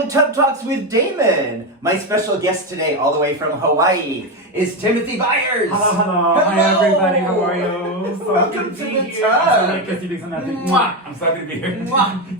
to Tub Talks with Damon. My special guest today, all the way from Hawaii, is Timothy Byars. Hello. Hi, everybody. How are you? So Welcome to the tub. I'm so happy to be here.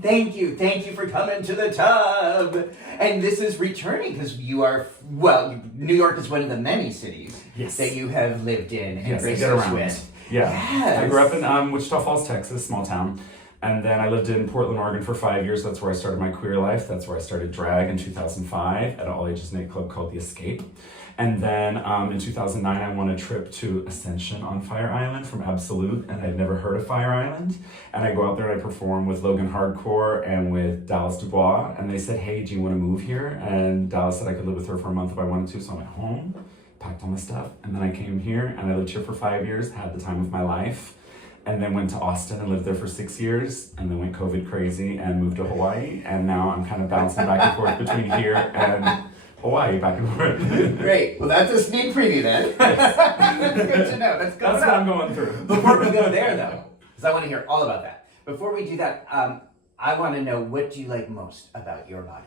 Thank you. Thank you for coming to the tub. And this is returning because you are, well, New York is one of the many cities that you have lived in and graced us with. Yeah. Yes. I grew up in Wichita Falls, Texas, small town. And then I lived in Portland, Oregon for 5 years. That's where I started my queer life. That's where I started drag in 2005 at an all-ages nightclub called The Escape. And then in 2009, I won a trip to Ascension on Fire Island from Absolute, and I'd never heard of Fire Island. And I go out there and I perform with Logan Hardcore and with Dallas Dubois. And they said, hey, do you want to move here? And Dallas said I could live with her for a month if I wanted to. So I went home, packed all my stuff, and then I came here and I lived here for 5 years, had the time of my life. And then went to Austin and lived there for 6 years, and then went COVID crazy and moved to Hawaii. And now I'm kind of bouncing back and forth between here and Hawaii, back and forth. Great. Well, that's a sneak preview then. That's good to know. That's what I'm going through. Before we go there, though, because I want to hear all about that. Before we do that, I want to know, what do you like most about your body?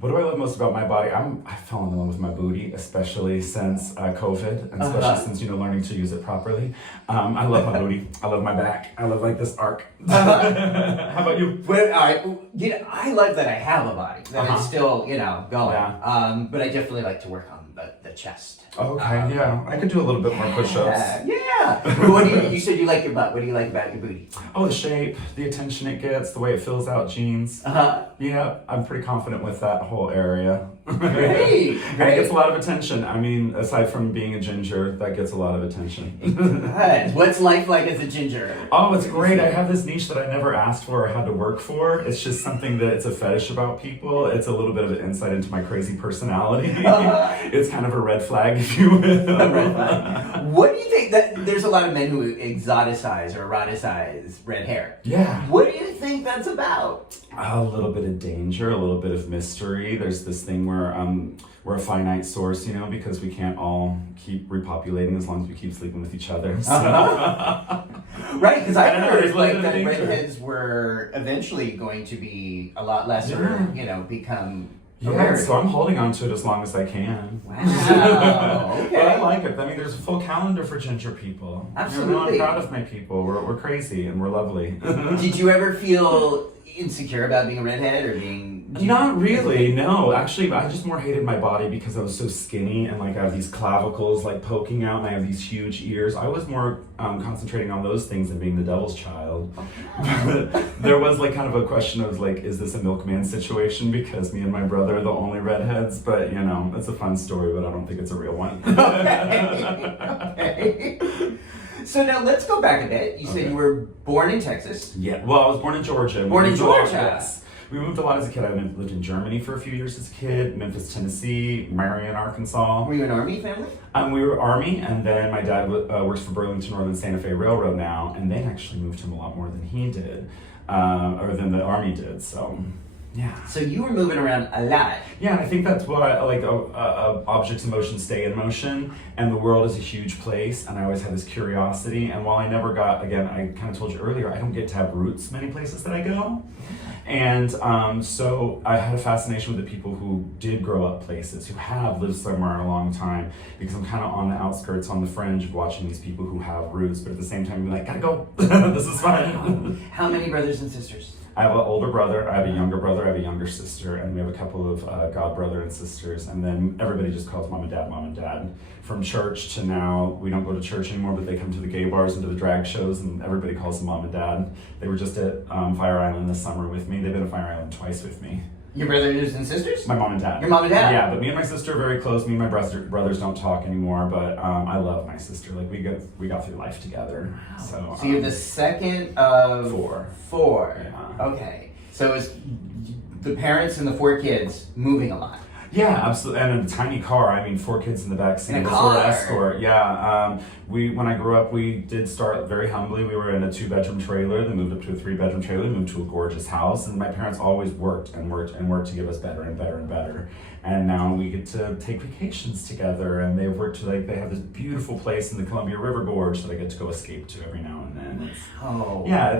What do I love most about my body? I fell in love with my booty, especially since COVID, and especially since, learning to use it properly. I love my booty. I love my back. I love like this arc. How about you? Well, all right. I like that I have a body, that it's still, going. Yeah. But I definitely like to work on the chest. Okay, yeah. I could do a little bit more push-ups. Yeah. What you said you like your butt. What do you like about your booty? Oh, the shape, the attention it gets, the way it fills out jeans. Yeah, I'm pretty confident with that whole area. Great. And it gets a lot of attention. I mean, aside from being a ginger, that gets a lot of attention. Good. What's life like as a ginger? Oh, it's great. I have this niche that I never asked for or had to work for. It's just something that it's a fetish about people. It's a little bit of an insight into my crazy personality. It's kind of a red flag, if you will. A red flag. What do you think that there's a lot of men who exoticize or eroticize red hair? Yeah. What do you think that's about? A little bit of danger, a little bit of mystery. There's this thing where we're a finite source, because we can't all keep repopulating as long as we keep sleeping with each other. So. Right, because I heard that redheads were eventually going to be a lot less, become. Yeah, so I'm holding on to it as long as I can. Wow. Okay. But I like it. I mean, there's a full calendar for ginger people. Absolutely. I'm proud of my people. We're crazy and we're lovely. Did you ever feel insecure about being a redhead or being... Not really, no. Actually, I just more hated my body because I was so skinny and I have these clavicles poking out and I have these huge ears. I was more concentrating on those things than being the devil's child. There was kind of a question of is this a milkman situation because me and my brother are the only redheads? But it's a fun story, but I don't think it's a real one. Okay. So now let's go back a bit. You said you were born in Texas. Yeah, well, I was born in Georgia. Born in Georgia? Yes. We moved a lot as a kid. I lived in Germany for a few years as a kid, Memphis, Tennessee, Marion, Arkansas. Were you an Army family? We were Army, and then my dad works for Burlington Northern Santa Fe Railroad now, and they actually moved him a lot more than he did, or than the Army did, so... Yeah. So you were moving around a lot. Yeah, and I think that's what I like. Objects in motion stay in motion, and the world is a huge place, and I always had this curiosity. And while I never got, again, I kind of told you earlier, I don't get to have roots many places that I go. And so I had a fascination with the people who did grow up places, who have lived somewhere a long time, because I'm kind of on the outskirts, on the fringe of watching these people who have roots, but at the same time, I'm like, gotta go. This is fun. How many brothers and sisters? I have an older brother, I have a younger brother, I have a younger sister, and we have a couple of god brother and sisters, and then everybody just calls mom and dad. From church to now, we don't go to church anymore, but they come to the gay bars and to the drag shows, and everybody calls them mom and dad. They were just at Fire Island this summer with me. They've been at Fire Island twice with me. Your brothers and sisters? My mom and dad. Your mom and dad? Yeah, but me and my sister are very close. Me and my brothers don't talk anymore, but I love my sister. We got through life together. Wow. So you're the second of... Four. Yeah. Okay. So it was the parents and the 4 kids moving a lot. Yeah, absolutely. And in a tiny car. I mean, 4 kids in the back seat. In a car. Escort. Yeah. When I grew up, we did start very humbly. We were in a 2-bedroom trailer, then moved up to a 3-bedroom trailer, moved to a gorgeous house. And my parents always worked and worked and worked to give us better and better and better. And now we get to take vacations together, and they have this beautiful place in the Columbia River Gorge that I get to go escape to every now and then.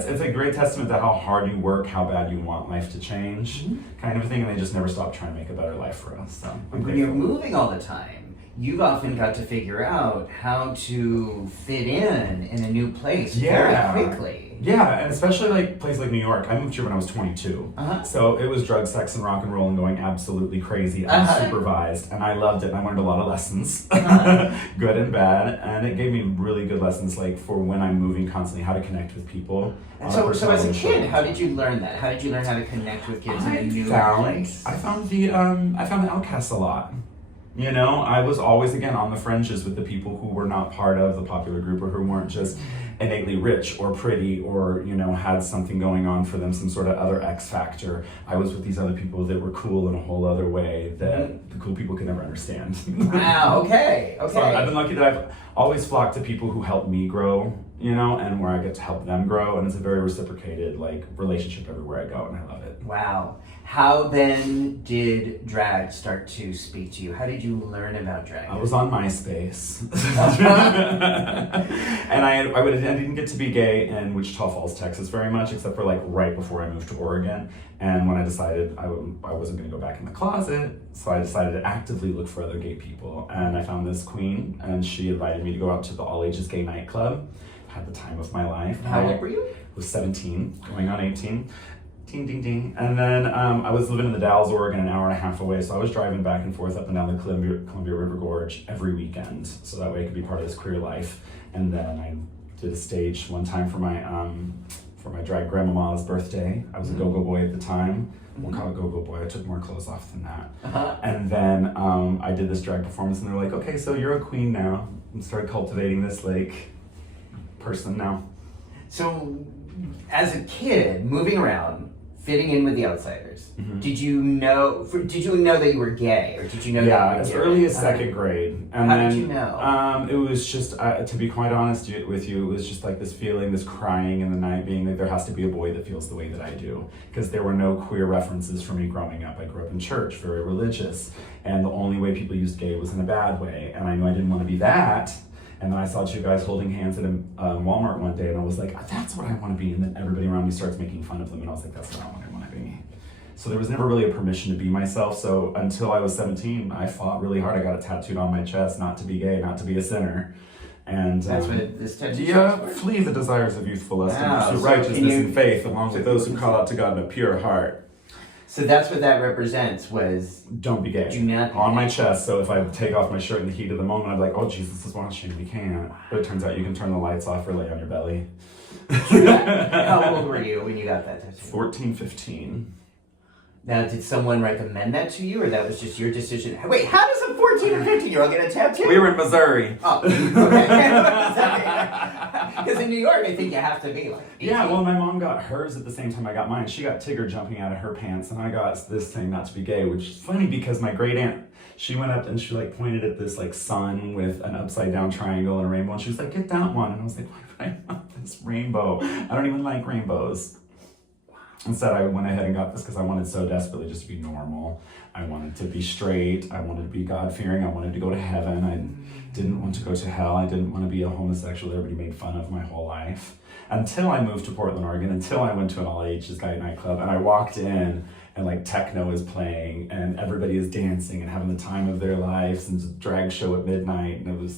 It's a great testament to how hard you work, how bad you want life to change, kind of thing, and they just never stop trying to make a better life for us. So when you're moving all the time, you've often got to figure out how to fit in a new place very quickly. Yeah, and especially like places like New York. I moved here when I was 22. So it was drug, sex, and rock and roll and going absolutely crazy, unsupervised. And I loved it, and I learned a lot of lessons, good and bad. And it gave me really good lessons, like for when I'm moving constantly, how to connect with people. And so as a kid, how did you learn that? How did you learn how to connect with kids in a new place? I found the outcasts a lot. You know, I was always, again, on the fringes with the people who were not part of the popular group or who weren't just innately rich or pretty or, you know, had something going on for them, some sort of other X factor. I was with these other people that were cool in a whole other way that the cool people could never understand. Wow, okay. So I've been lucky that I've always flocked to people who help me grow, you know, and where I get to help them grow. And it's a very reciprocated, like, relationship everywhere I go, and I love it. Wow. How then did drag start to speak to you? How did you learn about drag? I was on MySpace. And I didn't get to be gay in Wichita Falls, Texas very much, except for like right before I moved to Oregon. And when I decided I wasn't going to go back in the closet, so I decided to actively look for other gay people. And I found this queen, and she invited me to go out to the all-ages gay nightclub. Had the time of my life. How old were you? I was 17, going on 18. Ding, ding, ding. And then I was living in the Dalles, Oregon, an hour and a half away, so I was driving back and forth up and down the Columbia River Gorge every weekend, so that way I could be part of this queer life. And then I did a stage one time for my drag grandmama's birthday. I was a go-go boy at the time. We'll call it go-go boy. I took more clothes off than that. And then I did this drag performance, and they were like, okay, so you're a queen now. And started cultivating this like person now. So as a kid, moving around, fitting in with the outsiders, did you know that you were gay, or did you know that you were as gay? early as second grade. And how then, did you know? It was just, to be quite honest with you, it was just like this feeling, this crying in the night, being like there has to be a boy that feels the way that I do. Because there were no queer references for me growing up. I grew up in church, very religious, and the only way people used gay was in a bad way. And I knew I didn't want to be that. And then I saw two guys holding hands at a Walmart one day, and I was like, that's what I want to be. And then everybody around me starts making fun of them, and I was like, that's not what I want to be. So there was never really a permission to be myself. So until I was 17, I fought really hard. I got it tattooed on my chest, not to be gay, not to be a sinner. And that's what this tattoo flee the desires of youthful lust and pursue righteousness and faith, along with those who call out to God in a pure heart. So that's what that represents, was don't be gay. Do not be on gay. My chest. So if I take off my shirt in the heat of the moment, I'm like, oh, Jesus is watching. We can't. But it turns out you can turn the lights off or lay on your belly. How old were you when you got that tattoo? 14, 15. Now, did someone recommend that to you, or that was just your decision? Wait, how does a 14 or 15-year-old get a tattoo? We were in Missouri. Oh, okay. Because in New York, I think you have to be like 18. Yeah, well, my mom got hers at the same time I got mine. She got Tigger jumping out of her pants, and I got this thing, not to be gay, which is funny because my great aunt, she went up and she like pointed at this like sun with an upside down triangle and a rainbow, and she was like, get that one. And I was like, why would I want this rainbow? I don't even like rainbows. Instead, I went ahead and got this because I wanted so desperately just to be normal. I wanted to be straight. I wanted to be God-fearing. I wanted to go to heaven. I didn't want to go to hell. I didn't want to be a homosexual that everybody made fun of my whole life. Until I moved to Portland, Oregon, until I went to an all-ages guy nightclub, and I walked in, and like techno is playing, and everybody is dancing and having the time of their lives, and it's a drag show at midnight, and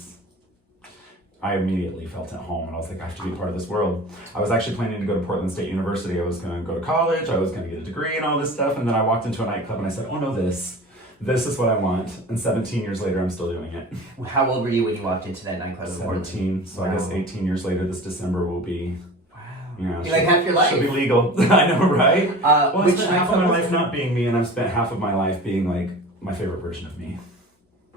I immediately felt at home, and I was like, I have to be part of this world. I was actually planning to go to Portland State University. I was going to go to college. I was going to get a degree and all this stuff. And then I walked into a nightclub and I said, oh no, this is what I want. And 17 years later, I'm still doing it. How old were you when you walked into that nightclub? 17. So wow. I guess 18 years later, this December will be, you're like half your life. Should be legal. I know, right? Well, I spent half of my life not being me, and I've spent half of my life being like my favorite version of me.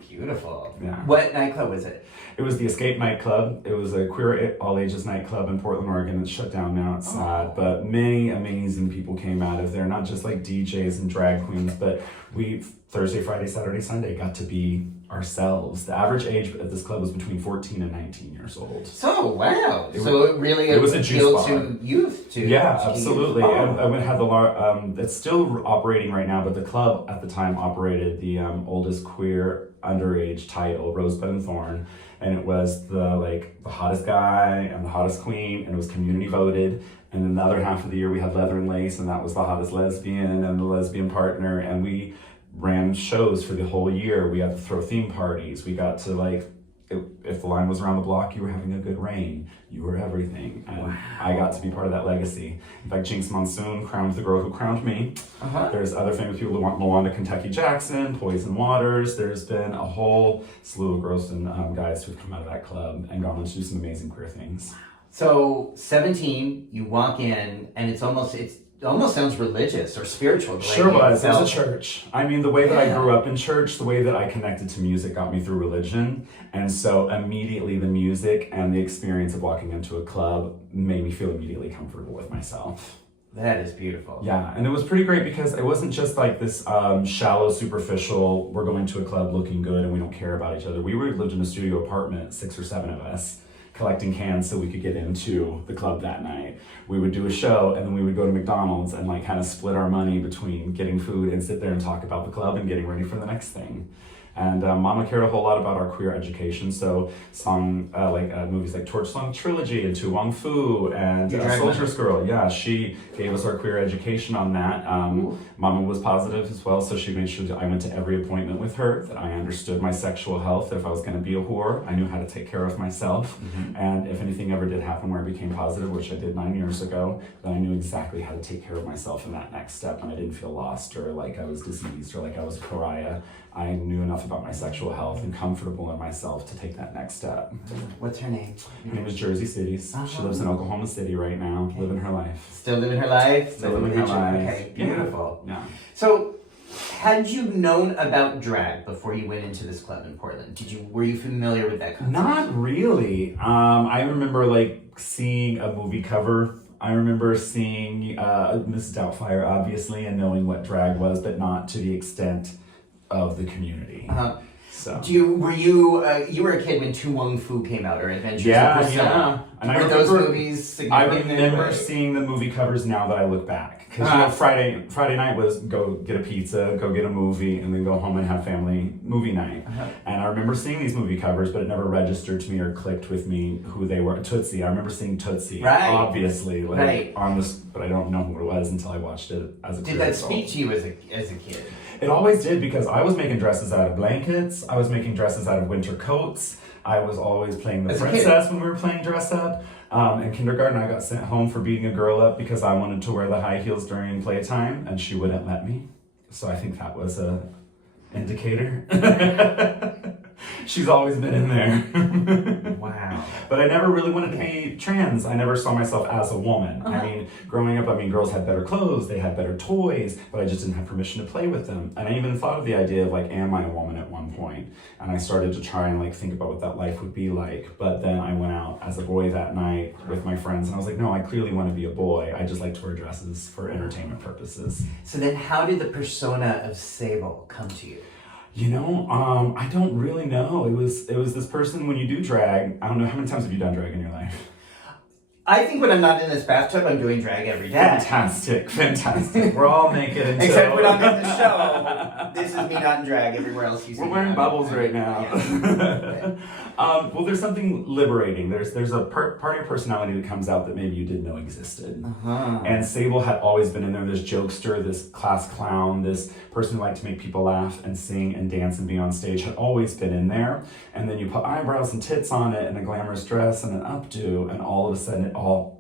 Beautiful. Yeah. What nightclub was it? It was the Escape nightclub. It was a queer all-ages nightclub in Portland, Oregon. It's shut down now. It's sad, but many amazing people came out of there. Not just like DJs and drag queens, but we Thursday, Friday, Saturday, Sunday got to be ourselves. The average age at this club was between 14 and 19 years old. So, wow. It was a juice to youth. Absolutely. I went had it's still operating right now, but the club at the time operated the oldest queer underage title, Rosebud and Thorn, and it was the hottest guy and the hottest queen, and it was community voted. And then the other half of the year we had Leather and Lace, and that was the hottest lesbian and the lesbian partner, and we ran shows for the whole year. We got to throw theme parties. We got to if the line was around the block, you were having a good rain. You were everything. And wow. I got to be part of that legacy. In fact, Jinx Monsoon crowned the girl who crowned me. Uh-huh. There's other famous people who want Luanda Kentucky Jackson, Poison Waters. There's been a whole slew of girls and guys who've come out of that club and gone on to do some amazing queer things. So 17, you walk in, and it almost sounds religious or spiritual. Sure was. It was a church. I mean, the way that I grew up in church, the way that I connected to music got me through religion. And so immediately the music and the experience of walking into a club made me feel immediately comfortable with myself. That is beautiful. Yeah, and it was pretty great because it wasn't just like this shallow, superficial, we're going to a club looking good and we don't care about each other. We lived in a studio apartment, 6 or 7 of us, collecting cans so we could get into the club that night. We would do a show and then we would go to McDonald's and kind of split our money between getting food and sit there and talk about the club and getting ready for the next thing. And Mama cared a whole lot about our queer education, so movies like Torch Song Trilogy and Tu Wong Fu and Soldier's Girl. Yeah, she gave us our queer education on that. Mama was positive as well, so she made sure that I went to every appointment with her, that I understood my sexual health. If I was going to be a whore, I knew how to take care of myself. Mm-hmm. And if anything ever did happen where I became positive, which I did 9 years ago, then I knew exactly how to take care of myself in that next step, and I didn't feel lost or like I was diseased or like I was a pariah. I knew enough about my sexual health and comfortable in myself to take that next step. What's her name? Her name is Jersey Cities. Uh-huh. She lives in Oklahoma City right now, living her life. Still living her life? Still living her life. Okay, beautiful. Yeah. So, had you known about drag before you went into this club in Portland? Were you familiar with that concept? Not really. I remember seeing a movie cover. I remember seeing Mrs. Doubtfire, obviously, and knowing what drag was, but not to the extent of the community. So you were a kid when Tu Wong Fu came out, or Adventures of Priscilla? Yeah. And were those movies significant? I remember seeing the movie covers now that I look back. Because Friday night was go get a pizza, go get a movie, and then go home and have family movie night. Uh-huh. And I remember seeing these movie covers, but it never registered to me or clicked with me who they were. Tootsie. I remember seeing Tootsie, obviously, on this, but I don't know who it was until I watched it as a kid. Did that speak to you as a kid? It always did, because I was making dresses out of blankets. I was making dresses out of winter coats. I was always playing the princess when we were playing dress up. In kindergarten, I got sent home for beating a girl up because I wanted to wear the high heels during playtime, and she wouldn't let me. So I think that was a indicator. She's always been in there. Wow. But I never really wanted to be trans. I never saw myself as a woman. Uh-huh. I mean, growing up, girls had better clothes, they had better toys, but I just didn't have permission to play with them. And I even thought of the idea of am I a woman at one point? And I started to try and think about what that life would be like. But then I went out as a boy that night with my friends, and I was like, no, I clearly want to be a boy. I just like to wear dresses for entertainment purposes. So then how did the persona of Sable come to you? I don't really know. It was this person. When you do drag, I don't know, how many times have you done drag in your life? I think when I'm not in this bathtub, I'm doing drag every day. Fantastic. We're all naked until... Except when I'm in the show. This is me not in drag. Everywhere else you see. We're wearing bubbles right now. Yeah. Well, there's something liberating. There's a part of your personality that comes out that maybe you didn't know existed. Uh-huh. And Sable had always been in there. This jokester, this class clown, this person who liked to make people laugh and sing and dance and be on stage had always been in there. And then you put eyebrows and tits on it and a glamorous dress and an updo, and all of a sudden it all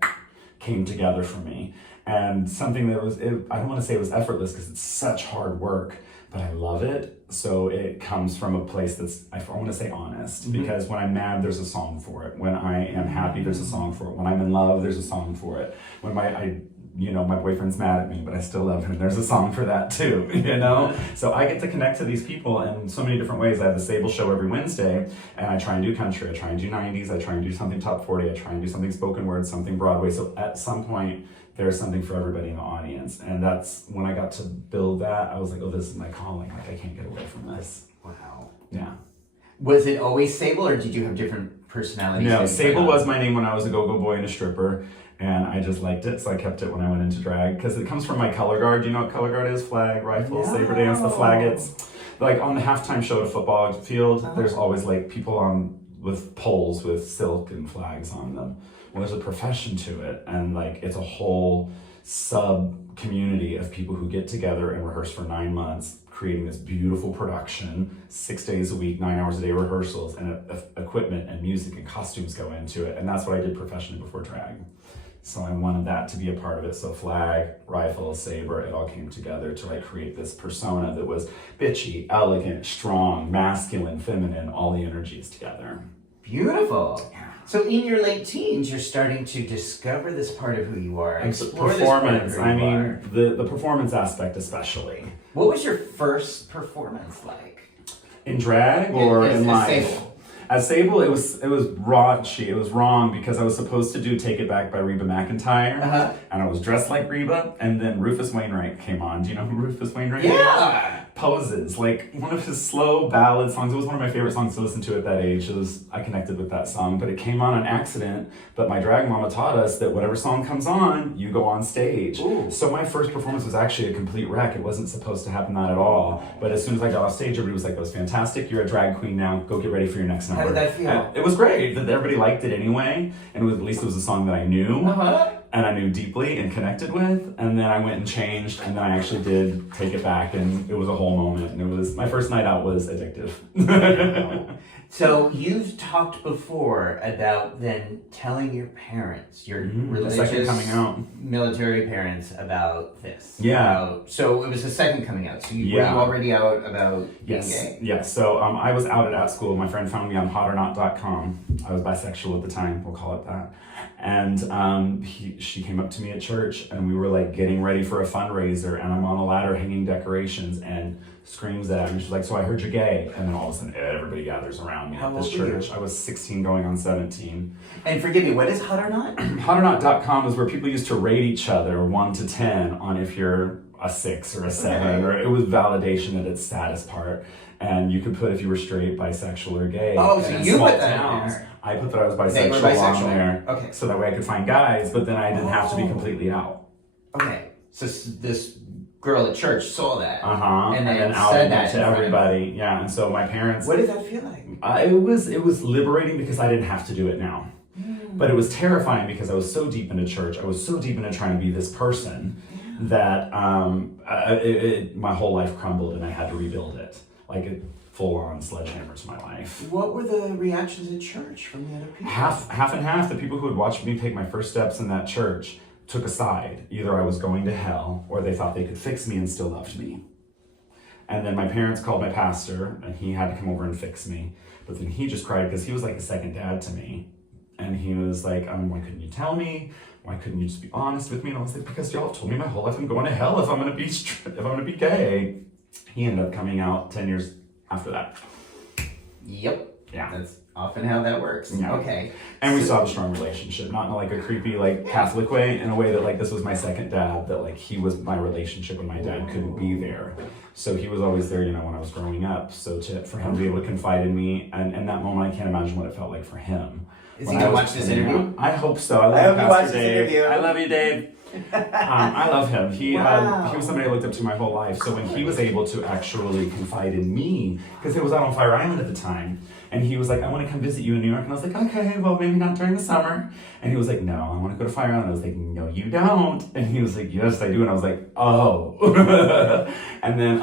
came together for me. And something that I don't want to say it was effortless because it's such hard work, but I love it. So it comes from a place that's, I want to say honest, mm-hmm. because when I'm mad, there's a song for it. When I am happy, there's a song for it. When I'm in love, there's a song for it. When my boyfriend's mad at me, but I still love him, there's a song for that too, So I get to connect to these people in so many different ways. I have the Sable show every Wednesday, and I try and do country, I try and do 90s, I try and do something top 40, I try and do something spoken word, something Broadway. So at some point, there's something for everybody in the audience. And that's when I got to build that, I was like, oh, this is my calling. I can't get away from this. Wow. Yeah. Was it always Sable, or did you have different personalities? No, Sable was my name when I was a go-go boy and a stripper, and I just liked it, so I kept it when I went into drag, because it comes from my color guard. Do you know what color guard is? Flag, rifle, saber dance, the flaggets. Like on the halftime show at a football field, there's always like people on with poles with silk and flags on them. Well, there's a profession to it, and like it's a whole sub-community of people who get together and rehearse for 9 months, creating this beautiful production, 6 days a week, 9 hours a day rehearsals, and equipment and music and costumes go into it. And that's what I did professionally before drag. So I wanted that to be a part of it. So flag, rifle, saber, it all came together to like create this persona that was bitchy, elegant, strong, masculine, feminine, all the energies together. Beautiful. So in your late teens, you're starting to discover this part of who you are. Explore performance. This part of who you are. The performance aspect especially. What was your first performance like? In drag or in life? Sable. At Sabel, it was raunchy. It was wrong because I was supposed to do "Take It Back" by Reba McEntire, and I was dressed like Reba. And then Rufus Wainwright came on. Do you know who Rufus Wainwright is? Yeah. Poses, like one of his slow ballad songs. It was one of my favorite songs to listen to at that age. I connected with that song, but it came on an accident. But my drag mama taught us that whatever song comes on, you go on stage. Ooh. So my first performance was actually a complete wreck. It wasn't supposed to happen, not at all. But as soon as I got off stage, everybody was like, "That was fantastic. You're a drag queen now. Go get ready for your next number." How did that feel? And it was great that everybody liked it anyway, and at least it was a song that I knew. And I knew deeply and connected with, and then I went and changed, and then I actually did Take It Back, and it was a whole moment, and it was, my first night out was addictive. So you've talked before about then telling your parents, your religious the second coming out. military parents about this. Yeah. So it was the second coming out. So you were already out about being gay? Yes. So I was outed at school. My friend found me on hotornot.com. I was bisexual at the time, we'll call it that. And she came up to me at church, and we were like getting ready for a fundraiser, and I'm on a ladder hanging decorations, and screams at me. She's like, "So I heard you're gay." And then all of a sudden everybody gathers around me at this church. I was 16 going on 17. And forgive me, what is Hot or Not? Hotornot.com is where people used to rate each other 1 to 10 on if you're a 6 or a 7, or it was validation at its saddest part. And you could put if you were straight, bisexual, or gay. Oh, so you put that towns, in there. I put that I was bisexual, They were bisexual on there. Okay. So that way I could find guys, but then I didn't have to be completely out. Okay. So this girl at church saw that. And then said that to everybody. Yeah, and so my parents... What did that feel like? It was liberating because I didn't have to do it now. But it was terrifying because I was so deep into church. I was so deep into trying to be this person that my whole life crumbled, and I had to rebuild it. Like a full-on sledgehammer to my life. What were the reactions at church from the other people? Half and half. The people who had watched me take my first steps in that church took a side. Either I was going to hell, or they thought they could fix me and still loved me. And then my parents called my pastor, and he had to come over and fix me. But then he just cried because he was like a second dad to me. And he was like, "Why couldn't you tell me? Why couldn't you just be honest with me?" And I was like, "Because y'all told me my whole life I'm going to hell if I'm gonna be gay." He ended up coming out 10 years after that. Yep. Yeah. That's often how that works. Yeah. Okay. And we still have a strong relationship, not in like a creepy like Catholic way, in a way that like this was my second dad, that like he was my relationship when my dad couldn't be there. So he was always there, when I was growing up. So for him to be able to confide in me, and in that moment I can't imagine what it felt like for him. Is he gonna watch this interview? I hope so. I hope love you watch Pastor this Dave. interview. I love you, Dave. I love him. He was somebody I looked up to my whole life. So when he was able to actually confide in me, because it was out on Fire Island at the time, and he was like, "I want to come visit you in New York," and I was like, "Okay, well maybe not during the summer." And he was like, "No, I want to go to Fire Island." I was like, "No, you don't." And he was like, "Yes, I do." And I was like, "Oh." And then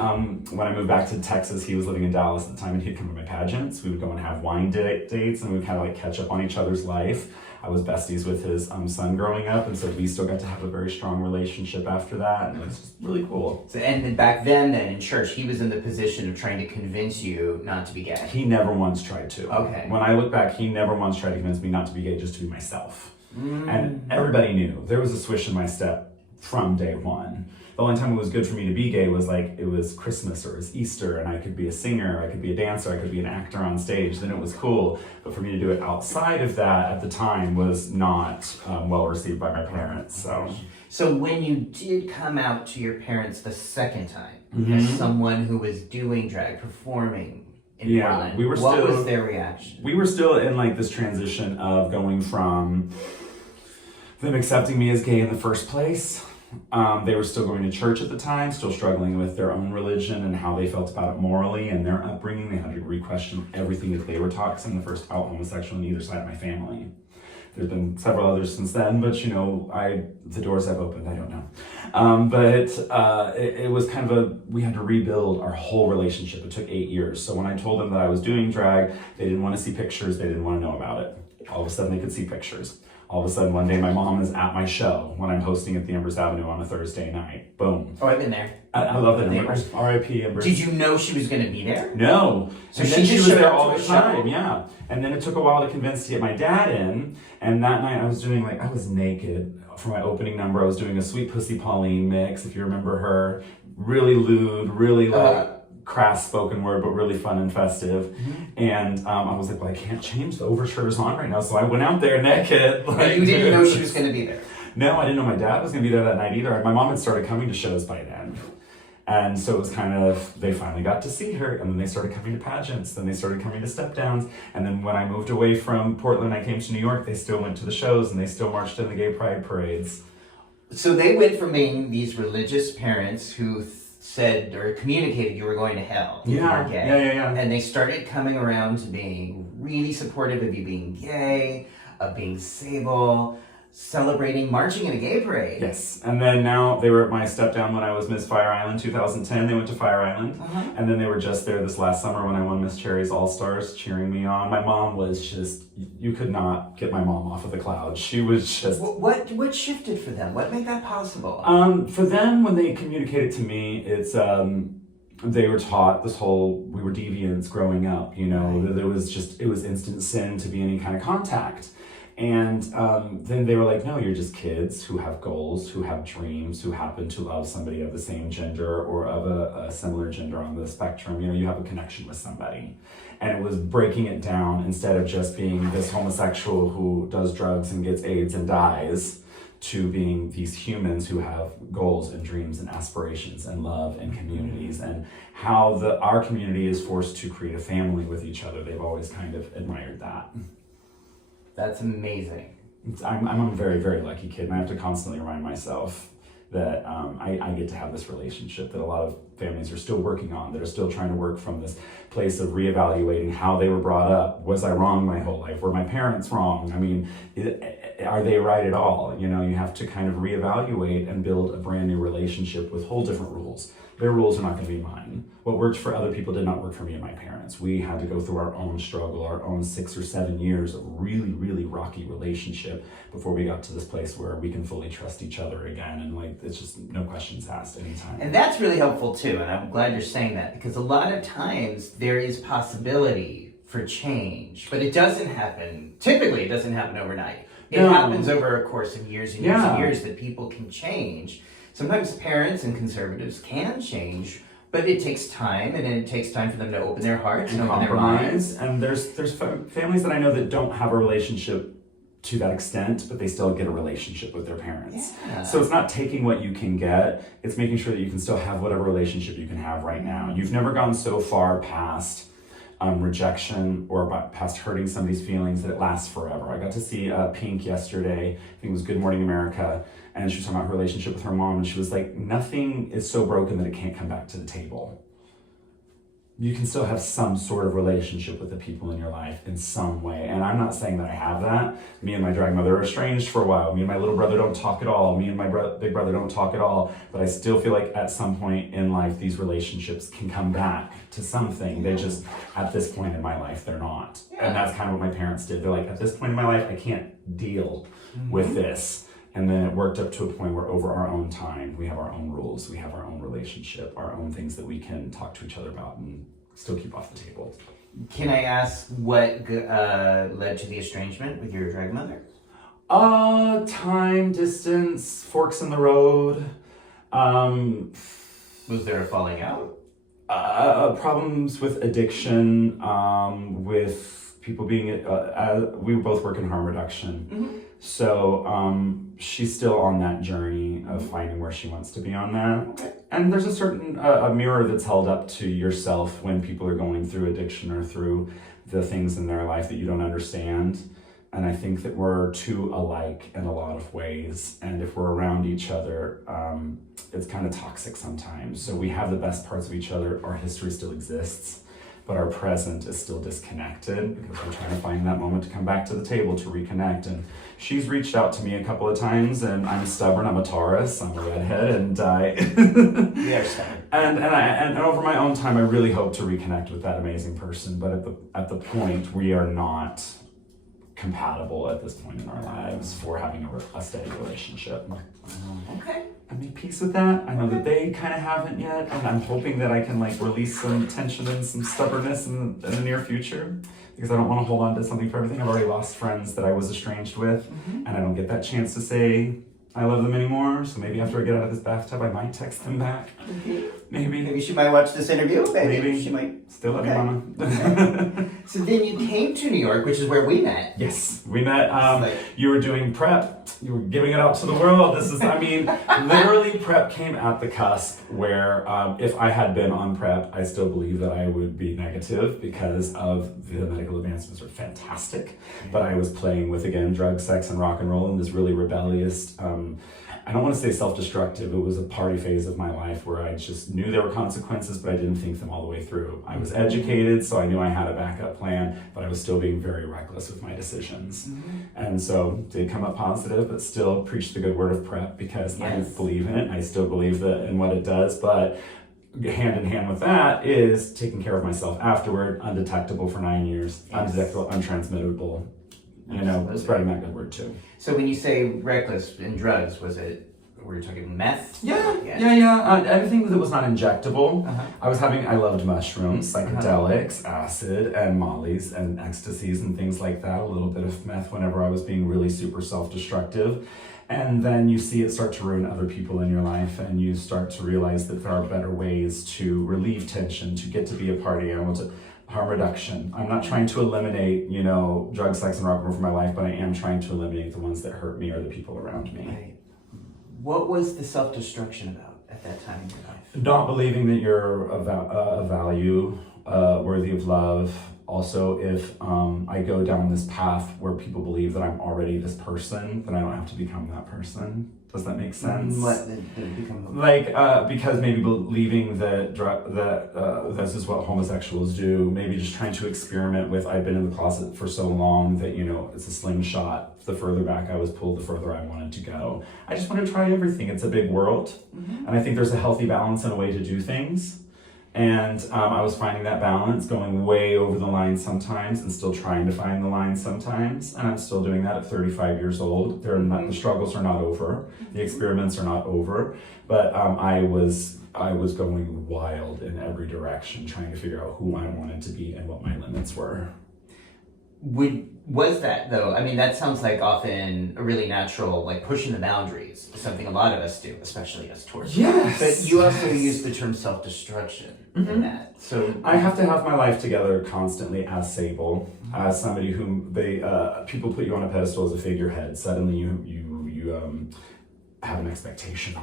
when I moved back to Texas, he was living in Dallas at the time, and he'd come to my pageants. We would go and have wine dates, and we would kind of like catch up on each other's life. I was besties with his son growing up, and so we still got to have a very strong relationship after that, and it was just really cool. So, and then back then in church, he was in the position of trying to convince you not to be gay. He never once tried to. Okay. When I look back, he never once tried to convince me not to be gay, just to be myself. And everybody knew. There was a swish in my step from day one. The only time it was good for me to be gay was like it was Christmas or it was Easter, and I could be a singer, I could be a dancer, I could be an actor on stage. Then it was cool. But for me to do it outside of that at the time was not well received by my parents. So when you did come out to your parents the second time as someone who was doing drag, performing, in Portland. We were what still, was their reaction? We were still in like this transition of going from them accepting me as gay in the first place. They were still going to church at the time, still struggling with their own religion and how they felt about it morally and their upbringing. They had to re-question everything that they were taught, because I'm the first out homosexual on either side of my family. There's been several others since then, but you know, the doors have opened, I don't know. It was kind of we had to rebuild our whole relationship. It took 8 years. So when I told them that I was doing drag, they didn't want to see pictures, they didn't want to know about it. All of a sudden they could see pictures. All of a sudden one day my mom is at my show when I'm hosting at the Empress Avenue on a Thursday night. Boom. Oh, I've been there. I love that. R.I.P. Empress. Did you know she was going to be there? No. So and then she was showed there up all to the the time, show? yeah. And then it took a while to convince to get my dad in. And that night I was doing I was naked for my opening number. I was doing a Sweet Pussy Pauline mix, if you remember her. Really lewd, really crass spoken word, but really fun and festive. Mm-hmm. And I was like, well, I can't change. The overshirt is on right now. So I went out there naked. You didn't know she was going to be there? No, I didn't know my dad was going to be there that night either. My mom had started coming to shows by then. And so it was kind of, they finally got to see her, and then they started coming to pageants, then they started coming to step downs, and then when I moved away from Portland, I came to New York, they still went to the shows, and they still marched in the gay pride parades. So they went from being these religious parents who said or communicated you were going to hell if you were gay, yeah. And they started coming around to being really supportive of you being gay, of being Sable, celebrating marching in a gay parade. Yes, and then now they were at my step down when I was Miss Fire Island 2010. They went to Fire Island, and then they were just there this last summer when I won Miss Cherry's All Stars, cheering me on. My mom was just, you could not get my mom off of the clouds. She was just... What shifted for them? What made that possible? For them, when they communicated to me, it's... they were taught this whole, we were deviants growing up, you know, right. There was just, it was instant sin to be any kind of contact. And then they were like, no, you're just kids who have goals, who have dreams, who happen to love somebody of the same gender or of a similar gender on the spectrum. You know, you have a connection with somebody. And it was breaking it down instead of just being this homosexual who does drugs and gets AIDS and dies, to being these humans who have goals and dreams and aspirations and love and communities, and how our community is forced to create a family with each other. They've always kind of admired that. That's amazing. I'm a very, very lucky kid, and I have to constantly remind myself that I get to have this relationship that a lot of families are still working on, that are still trying to work from this place of reevaluating how they were brought up. Was I wrong my whole life? Were my parents wrong? I mean, are they right at all? You know, you have to kind of reevaluate and build a brand new relationship with whole different rules. Their rules are not going to be mine. What worked for other people did not work for me and my parents. We had to go through our own struggle, our own 6 or 7 years of really, really rocky relationship before we got to this place where we can fully trust each other again. And it's just no questions asked anytime. And that's really helpful too. And I'm glad you're saying that, because a lot of times there is possibility for change, but it doesn't happen. Typically, it doesn't happen overnight. It happens over a course of years and years and years that people can change. Sometimes parents and conservatives can change, but it takes time, and it takes time for them to open their hearts and open their minds. And there's families that I know that don't have a relationship to that extent, but they still get a relationship with their parents. Yeah. So it's not taking what you can get, it's making sure that you can still have whatever relationship you can have right now. You've never gone so far past rejection or past hurting somebody's feelings that it lasts forever. I got to see Pink yesterday, I think it was Good Morning America, and she was talking about her relationship with her mom, and she was like, nothing is so broken that it can't come back to the table. You can still have some sort of relationship with the people in your life in some way. And I'm not saying that I have that. Me and my drag mother are estranged for a while. Me and my little brother don't talk at all. Me and my big brother don't talk at all. But I still feel like at some point in life, these relationships can come back to something. They just, at this point in my life, they're not. And that's kind of what my parents did. They're like, at this point in my life, I can't deal with this. And then it worked up to a point where over our own time, we have our own rules, we have our own relationship, our own things that we can talk to each other about and still keep off the table. Can I ask what led to the estrangement with your drag mother? Time, distance, forks in the road. Was there a falling out? Problems with addiction, with people being, we both work in harm reduction. Mm-hmm. So she's still on that journey of finding where she wants to be on that. Okay. And there's a certain a mirror that's held up to yourself when people are going through addiction or through the things in their life that you don't understand. And I think that we're too alike in a lot of ways. And if we're around each other, it's kind of toxic sometimes. So we have the best parts of each other. Our history still exists, but our present is still disconnected because we're trying to find that moment to come back to the table to reconnect. And she's reached out to me a couple of times, and I'm stubborn. I'm a Taurus. I'm a redhead, and I. We are stubborn. And over my own time, I really hope to reconnect with that amazing person. But at the point, we are not compatible at this point in our lives for having a steady relationship. Okay. I made peace with that. I know that they kind of haven't yet, and I'm hoping that I can release some tension and some stubbornness in the near future, because I don't want to hold on to something for everything. I've already lost friends that I was estranged with, and I don't get that chance to say I love them anymore. So maybe after I get out of this bathtub, I might text them back. Okay. Maybe. Maybe she might watch this interview. Maybe. She might. Still love you, Okay. Mama. Okay. So then you came to New York, which is where we met. Yes, we met. You were doing prep. You were giving it out to the world. This is, literally prep came at the cusp where if I had been on prep, I still believe that I would be negative because of the medical advancements are fantastic. But I was playing with, again, drugs, sex, and rock and roll in this really rebellious, I don't want to say self-destructive. It was a party phase of my life where I just knew there were consequences, but I didn't think them all the way through. I was educated, so I knew I had a backup plan, but I was still being very reckless with my decisions. Mm-hmm. And so did come up positive, but still preached the good word of prep because I believe in it. I still believe that in what it does, but hand in hand with that is taking care of myself afterward, undetectable for 9 years, undetectable, untransmittable, spreading that good word too. So when you say reckless in drugs, were you talking meth? Yeah. Everything that was not injectable. I loved mushrooms, psychedelics, acid, and mollies, and ecstasies, and things like that. A little bit of meth whenever I was being really super self-destructive. And then you see it start to ruin other people in your life, and you start to realize that there are better ways to relieve tension, to get to be a party animal, to harm reduction. I'm not trying to eliminate, drugs, sex, and rock and roll from my life, but I am trying to eliminate the ones that hurt me or the people around me. Right. What was the self-destruction about at that time in your life? Not believing that you're a value, worthy of love. Also, if I go down this path where people believe that I'm already this person, then I don't have to become that person. Does that make sense? What did it become? Because maybe believing that this is what homosexuals do, maybe just trying to experiment with, I've been in the closet for so long that, it's a slingshot. The further back I was pulled, the further I wanted to go. I just want to try everything. It's a big world. And I think there's a healthy balance and a way to do things. And I was finding that balance, going way over the line sometimes and still trying to find the line sometimes. And I'm still doing that at 35 years old. The struggles are not over. The experiments are not over. But I was going wild in every direction, trying to figure out who I wanted to be and what my limits were. Was that though? That sounds like often a really natural, pushing the boundaries, something a lot of us do, especially us towards. Yes. But you also use the term self-destruction in that. So I have to have my life together constantly as Sable, as somebody whom people put you on a pedestal as a figurehead. Suddenly you have an expectation.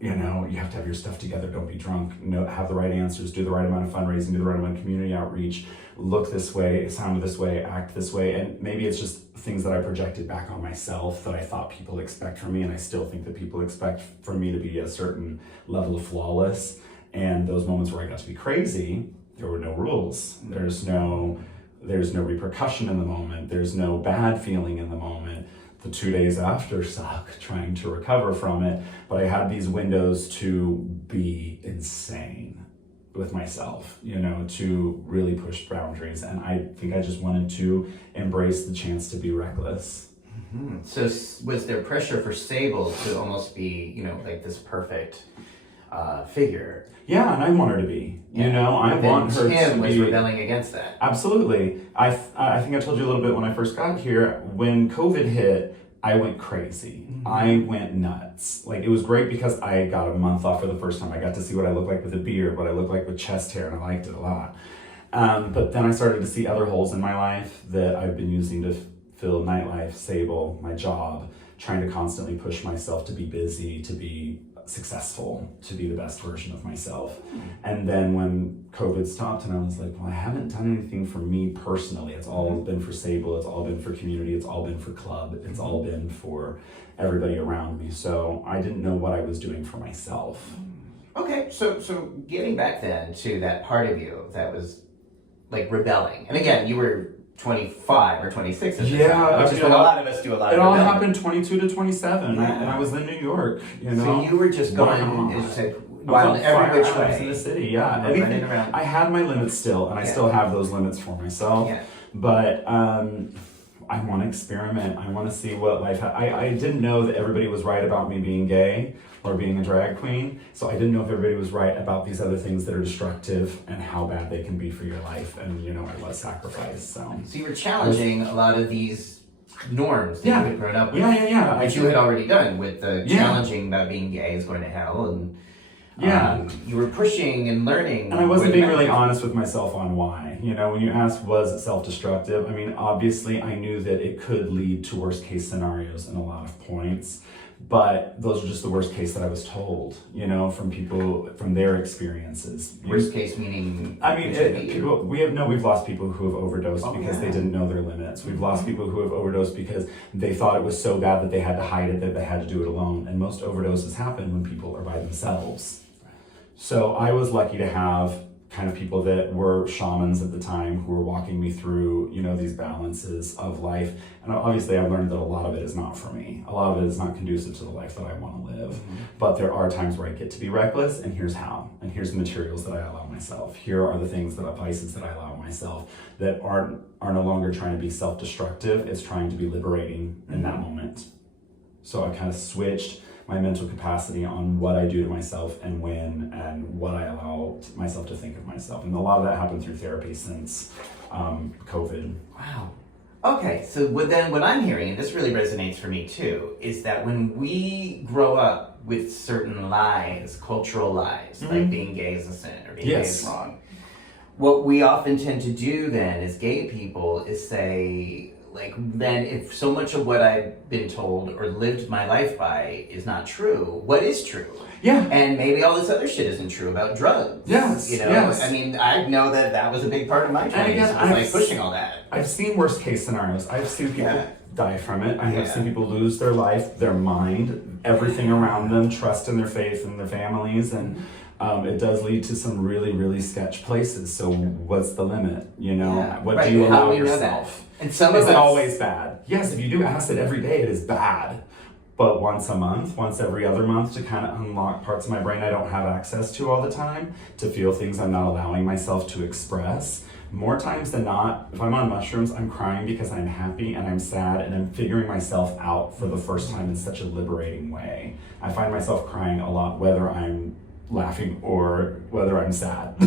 You have to have your stuff together. Don't be drunk. Have the right answers. Do the right amount of fundraising. Do the right amount of community outreach. Look this way. Sound this way. Act this way. And maybe it's just things that I projected back on myself that I thought people expect from me, and I still think that people expect for me to be a certain level of flawless. And those moments where I got to be crazy, there were no rules. There's no repercussion in the moment. There's no bad feeling in the moment. The 2 days after suck, trying to recover from it. But I had these windows to be insane with myself, to really push boundaries. And I think I just wanted to embrace the chance to be reckless. Mm-hmm. So was there pressure for Sable to almost be, this perfect figure? Yeah, and I want her to be. I want her Tim to was be rebelling against that. Absolutely. I think I told you a little bit when I first got here. When COVID hit, I went crazy. I went nuts. Like, it was great because I got a month off for the first time. I got to see what I look like with a beard, what I look like with chest hair, and I liked it a lot. But then I started to see other holes in my life that I've been using to fill nightlife, Sable, my job, trying to constantly push myself to be busy, to be successful, to be the best version of myself. And then when COVID stopped and I was like, well, I haven't done anything for me personally. It's all been for Sable, it's all been for community, it's all been for club, it's all been for everybody around me. So I didn't know what I was doing for myself. Okay, so getting back then to that part of you that was like rebelling. And again, you were 25 or 26 at the time, which is when a lot of us do a lot of rebelling. rebelling. It all happened 22 to 27, and I was in New York, you know. So you were just going, as you said, wild every which way. In the city, yeah. Running around. I had my limits still, and I still have those limits for myself. Yeah. But I want to experiment. I want to see what life I didn't know that everybody was right about me being gay or being a drag queen. So I didn't know if everybody was right about these other things that are destructive and how bad they can be for your life. And, you know, I was sacrificed. So you were challenging a lot of these norms that you had grown up with. Yeah. Which you had already done with the challenging about being gay is going to hell. And you were pushing and learning. And I wasn't being really honest with myself on why. You know, when you asked, was it self-destructive? I mean, obviously I knew that it could lead to worst case scenarios in a lot of points, but those are just the worst case that I was told, you know, from people, from their experiences. Worst case meaning? I mean, we've lost people who have overdosed because they didn't know their limits. We've lost people who have overdosed because they thought it was so bad that they had to hide it, that they had to do it alone. And most overdoses happen when people are by themselves. So I was lucky to have kind of people that were shamans at the time who were walking me through, you know, these balances of life. And obviously I learned that a lot of it is not for me. A lot of it is not conducive to the life that I want to live. But there are times where I get to be reckless, and here's how. And here's the materials that I allow myself. Here are the things vices that I allow myself that are no longer trying to be self-destructive. It's trying to be liberating in that moment. So I kind of switched my mental capacity on what I do to myself and when, and what I allow myself to think of myself. And a lot of that happened through therapy since COVID. Wow. Okay, so what I'm hearing, and this really resonates for me too, is that when we grow up with certain lies, cultural lies, like being gay is a sin or being gay is wrong, what we often tend to do then as gay people is say, like, then if so much of what I've been told or lived my life by is not true, what is true? Yeah. And maybe all this other shit isn't true about drugs. Yes. You know, I mean, I know that was a big part of my 20s, was like pushing all that. I've seen worst case scenarios. I've seen people die from it. I have seen people lose their life, their mind, everything around them, trust in their faith and their families, and it does lead to some really, really sketch places. So what's the limit? You know, what do you allow yourself? And some is of it always bad? Yes, if you do acid every day, it is bad. But once a month, once every other month, to kind of unlock parts of my brain I don't have access to all the time, to feel things I'm not allowing myself to express. More times than not, if I'm on mushrooms, I'm crying because I'm happy and I'm sad and I'm figuring myself out for the first time in such a liberating way. I find myself crying a lot, whether I'm laughing or whether I'm sad.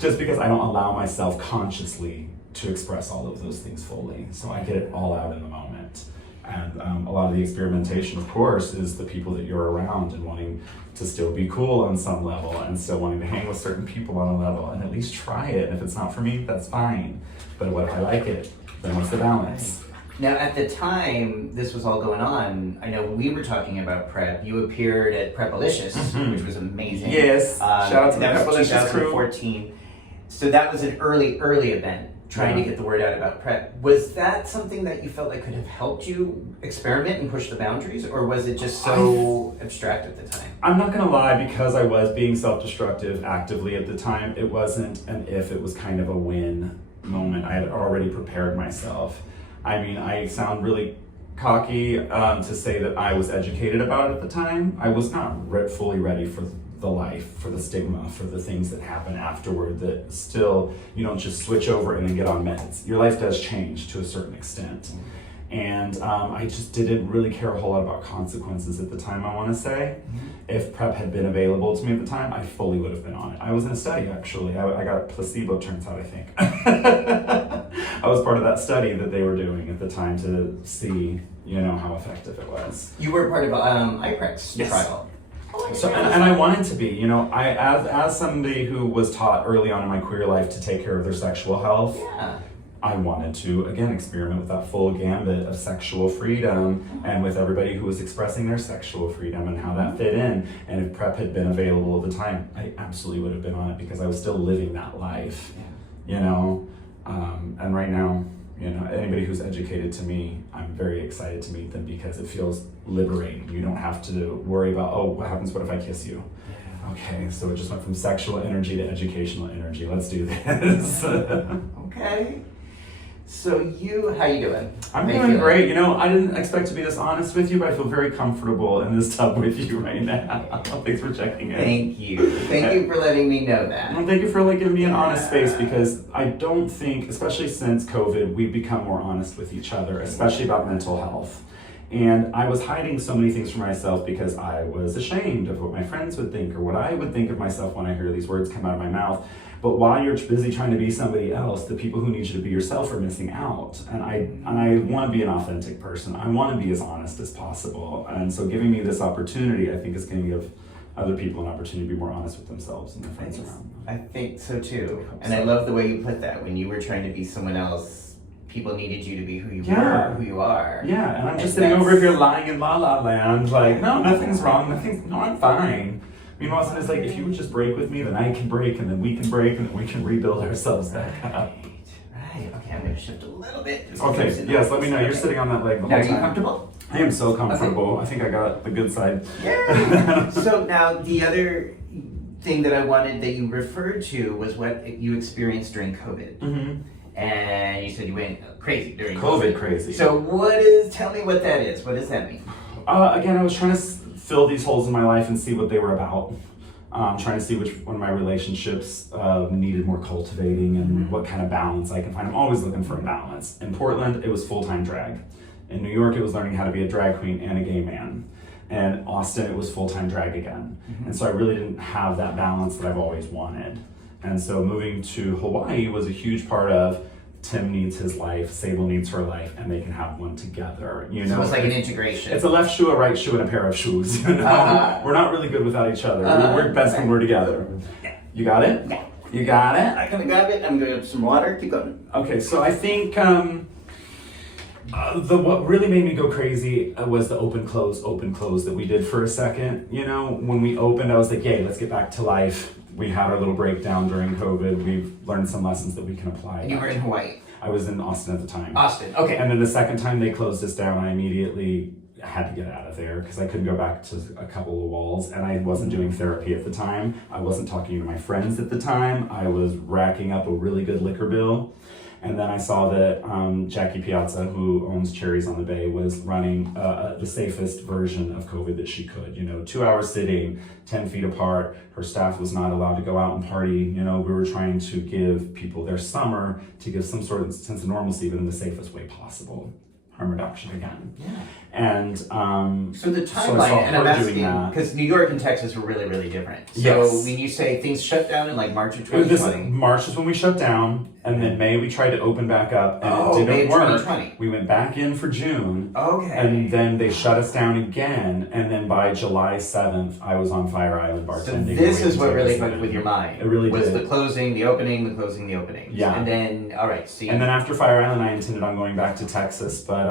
Just because I don't allow myself consciously to express all of those things fully. So I get it all out in the moment. And a lot of the experimentation, of course, is the people that you're around and wanting to still be cool on some level and still wanting to hang with certain people on a level and at least try it. And if it's not for me, that's fine. But what if I like it? Then what's the balance? Now, at the time this was all going on, I know we were talking about PrEP. You appeared at Prepalicious, which was amazing. Yes, shout out to the Prepalicious crew. 2014. So that was an early event, trying to get the word out about PrEP. Was that something that you felt like could have helped you experiment and push the boundaries, or was it just so abstract at the time? I'm not gonna lie, because I was being self-destructive actively at the time, it wasn't an if, it was kind of a win moment. I had already prepared myself. I mean, I sound really cocky to say that I was educated about it at the time. I was not fully ready for the life, for the stigma, for the things that happen afterward, that still, you don't just switch over and then get on meds. Your life does change to a certain extent. And I just didn't really care a whole lot about consequences at the time, I want to say. If PrEP had been available to me at the time, I fully would have been on it. I was in a study, actually. I got a placebo, turns out, I think. I was part of that study that they were doing at the time to see, how effective it was. You were part of IPREX Yes. trial. So, and I wanted to be, I as somebody who was taught early on in my queer life to take care of their sexual health, Yeah. I wanted to, again, experiment with that full gambit of sexual freedom and with everybody who was expressing their sexual freedom and how that fit in. And if PrEP had been available at the time, I absolutely would have been on it because I was still living that life, And right now, anybody who's educated to me, I'm very excited to meet them because it feels liberating. You don't have to worry about, what happens, what if I kiss you? Okay, so it just went from sexual energy to educational energy. Let's do this. Okay. So how you doing? I'm How you doing feeling? great. I didn't expect to be this honest with you, but I feel very comfortable in this tub with you right now. Thanks for checking in. Thank you. Thank you for letting me know that. Well, thank you for giving me an honest space because I don't think, especially since COVID, we've become more honest with each other, especially about mental health. And I was hiding so many things from myself because I was ashamed of what my friends would think or what I would think of myself when I hear these words come out of my mouth. But while you're busy trying to be somebody else, the people who need you to be yourself are missing out. And I want to be an authentic person. I want to be as honest as possible. And so giving me this opportunity, I think, is going to give other people an opportunity to be more honest with themselves and their friends around them. I think so too. And I love the way you put that. When you were trying to be someone else, people needed you to be who you were, who you are. Yeah, and I'm just sitting over here lying in la la land, like, no, nothing's wrong, I'm fine. Meanwhile, it's like, if you would just break with me, then I can break, and then we can break, and then we can rebuild ourselves back up. Right. Okay, I'm going to shift a little bit. Okay, yes, let me know. You're sitting on that leg the whole Now, are time. you comfortable? I am so comfortable. Okay. I think I got the good side. Yeah. So now, the other thing that I wanted that you referred to was what you experienced during COVID. Mm-hmm. And you said you went crazy during COVID. Crazy. So tell me what that is. What does that mean? Again, I was trying to fill these holes in my life and see what they were about. Trying to see which one of my relationships needed more cultivating and what kind of balance I can find. I'm always looking for a balance. In Portland, it was full-time drag. In New York, it was learning how to be a drag queen and a gay man. And Austin, it was full-time drag again. And so I really didn't have that balance that I've always wanted. And so moving to Hawaii was a huge part of Tim needs his life, Sable needs her life, and they can have one together. So it's like an integration. It's a left shoe, a right shoe, and a pair of shoes. We're not really good without each other. We're best when we're together. You got it? Yeah. You got it? I'm gonna grab it. I'm gonna get some water. Keep going. Okay, so I think what really made me go crazy was the open close that we did for a second. When we opened, I was like, yay, let's get back to life. We had our little breakdown during COVID. We've learned some lessons that we can apply. You were in Hawaii. I was in Austin at the time. Austin, okay. And then the second time they closed us down, I immediately had to get out of there because I couldn't go back to a couple of walls, and I wasn't doing therapy at the time. I wasn't talking to my friends at the time. I was racking up a really good liquor bill. And then I saw that Jackie Piazza, who owns Cherries on the Bay, was running the safest version of COVID that she could. 2 hours sitting, 10 feet apart. Her staff was not allowed to go out and party. We were trying to give people their summer to give some sort of sense of normalcy, but in the safest way possible. Harm reduction again. Yeah. And so the I saw timeline, and I'm her doing asking, that. because New York and Texas were really, really different. So Yes. when you say things shut down in like March of 2020. March is when we shut down, and then May we tried to open back up, and it May didn't of work. 2020. We went back in for June, Okay. and then they shut us down again, and then by July 7th, I was on Fire Island So bartending. this is waiting what to really open. went with your mind. It really was did. the closing, the opening, the closing, the opening. Yeah. And then, all right, see. And then after Fire Island, I intended on going back to Texas, but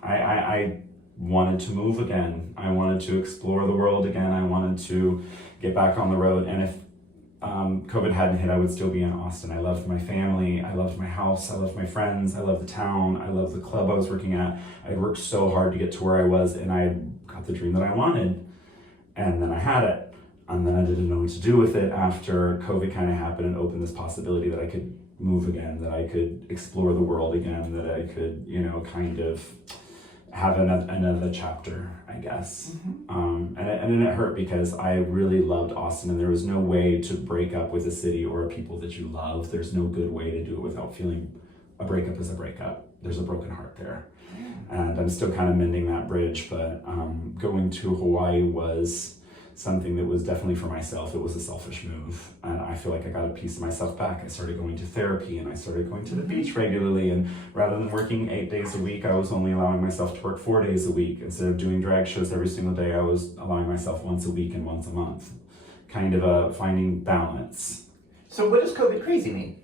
I wanted to move again. I wanted to explore the world again. I wanted to get back on the road. And if COVID hadn't hit, I would still be in Austin. I loved my family. I loved my house. I loved my friends. I loved the town. I loved the club I was working at. I worked so hard to get to where I was, and I got the dream that I wanted. And then I had it. And then I didn't know what to do with it after COVID kind of happened and opened this possibility that I could move again, that I could explore the world again, that I could, kind of have another chapter, I guess. And it hurt because I really loved Austin, and there was no way to break up with a city or a people that you love. There's no good way to do it without feeling a breakup is a breakup. There's a broken heart there. And I'm still kind of mending that bridge, but going to Hawaii was something that was definitely for myself. It was a selfish move. And I feel like I got a piece of myself back. I started going to therapy and I started going to the beach regularly. And rather than working 8 days a week, I was only allowing myself to work 4 days a week. Instead of doing drag shows every single day, I was allowing myself once a week and once a month. Kind of finding balance. So what does COVID crazy mean?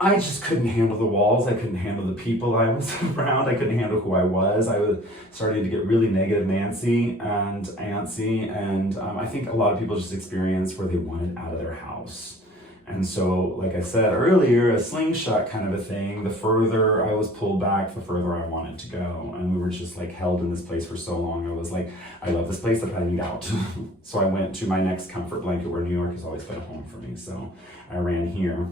I just couldn't handle the walls. I couldn't handle the people I was around. I couldn't handle who I was. I was starting to get really negative Nancy and antsy. And I think a lot of people just experience where they wanted out of their house. And so, like I said earlier, a slingshot kind of a thing. The further I was pulled back, the further I wanted to go. And we were just like held in this place for so long. I was like, I love this place, but I need out. So I went to my next comfort blanket where New York has always been a home for me. So I ran here.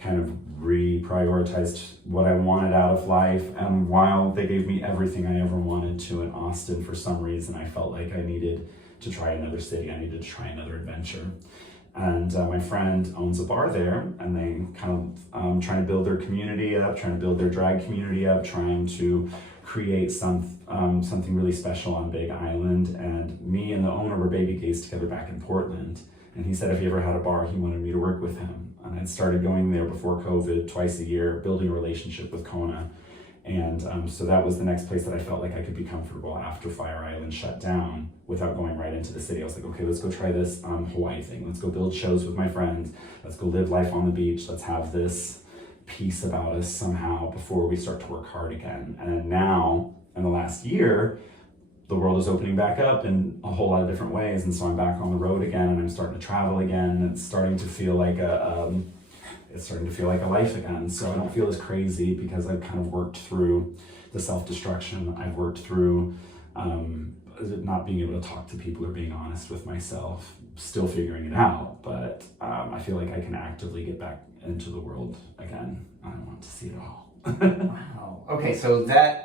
Kind of reprioritized what I wanted out of life, and while they gave me everything I ever wanted to in Austin, for some reason I felt like I needed to try another city. I needed to try another adventure. And my friend owns a bar there, and they kind of trying to build their community up, trying to build their drag community up, trying to create something really special on Big Island. And me and the owner were baby gays together back in Portland. And he said if he ever had a bar, he wanted me to work with him. And I'd started going there before COVID, twice a year, building a relationship with Kona. And so that was the next place that I felt like I could be comfortable after Fire Island shut down without going right into the city. I was like, okay, let's go try this Hawaii thing. Let's go build shows with my friends. Let's go live life on the beach. Let's have this piece about us somehow before we start to work hard again. And now, in the last year, the world is opening back up in a whole lot of different ways, and so I'm back on the road again, and I'm starting to travel again, and it's starting to feel like a life again. So I don't feel as crazy because I've kind of worked through the self-destruction. I've worked through not being able to talk to people or being honest with myself. Still figuring it out, but I feel like I can actively get back into the world again. I want to see it all. Wow. Okay, so that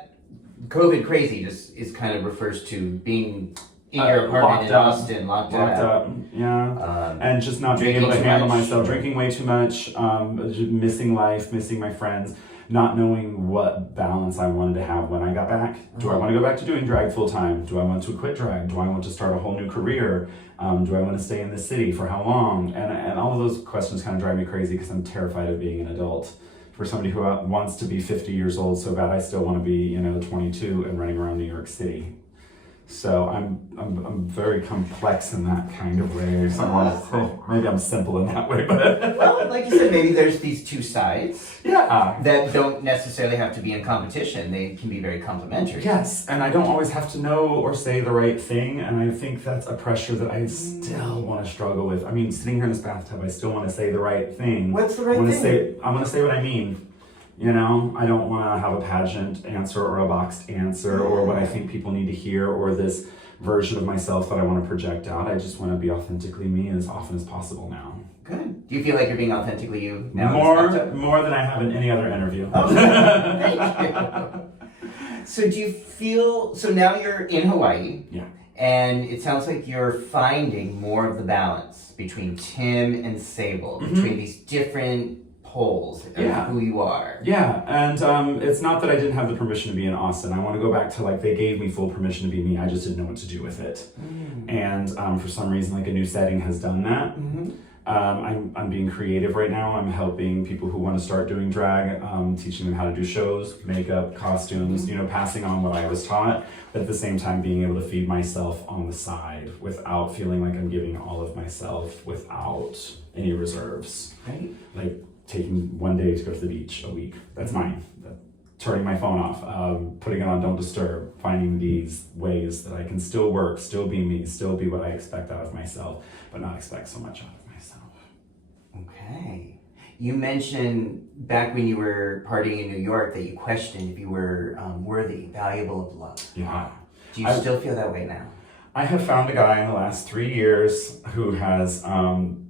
COVID crazy just is kind of refers to being in your apartment in Austin, locked up, yeah, and just not being able to handle myself, drinking way too much, just missing life, missing my friends, not knowing what balance I wanted to have when I got back. Do I want to go back to doing drag full time? Do I want to quit drag? Do I want to start a whole new career? Do I want to stay in this city for how long? And all of those questions kind of drive me crazy because I'm terrified of being an adult. For somebody who wants to be 50 years old so bad, I still want to be, 22 and running around New York City. So I'm very complex in that kind of way. Maybe I'm simple in that way, but well, like you said, maybe there's these two sides. Yeah. That don't necessarily have to be in competition. They can be very complementary. Yes, and I don't always have to know or say the right thing, and I think that's a pressure that I still want to struggle with. I mean, sitting here in this bathtub, I still want to say the right thing. What's the right thing? I want to say what I mean. I don't want to have a pageant answer or a boxed answer or what I think people need to hear or this version of myself that I want to project out. I just want to be authentically me as often as possible now. Good. Do you feel like you're being authentically you now? More than I have in any other interview. Oh, thank you. So do you feel, so now you're in Hawaii. Yeah. And it sounds like you're finding more of the balance between Tim and Sable, between these different poles of who you are. Yeah, and it's not that I didn't have the permission to be in Austin. I want to go back to they gave me full permission to be me. I just didn't know what to do with it. And for some reason, a new setting has done that. I'm being creative right now. I'm helping people who want to start doing drag, teaching them how to do shows, makeup, costumes, passing on what I was taught, but at the same time being able to feed myself on the side without feeling like I'm giving all of myself without any reserves. Right. Like taking one day to go to the beach a week. That's mine. Turning my phone off, putting it on Don't Disturb, finding these ways that I can still work, still be me, still be what I expect out of myself, but not expect so much out of myself. Okay. You mentioned back when you were partying in New York that you questioned if you were worthy, valuable of love. Yeah. Do you still feel that way now? I have found a guy in the last 3 years who has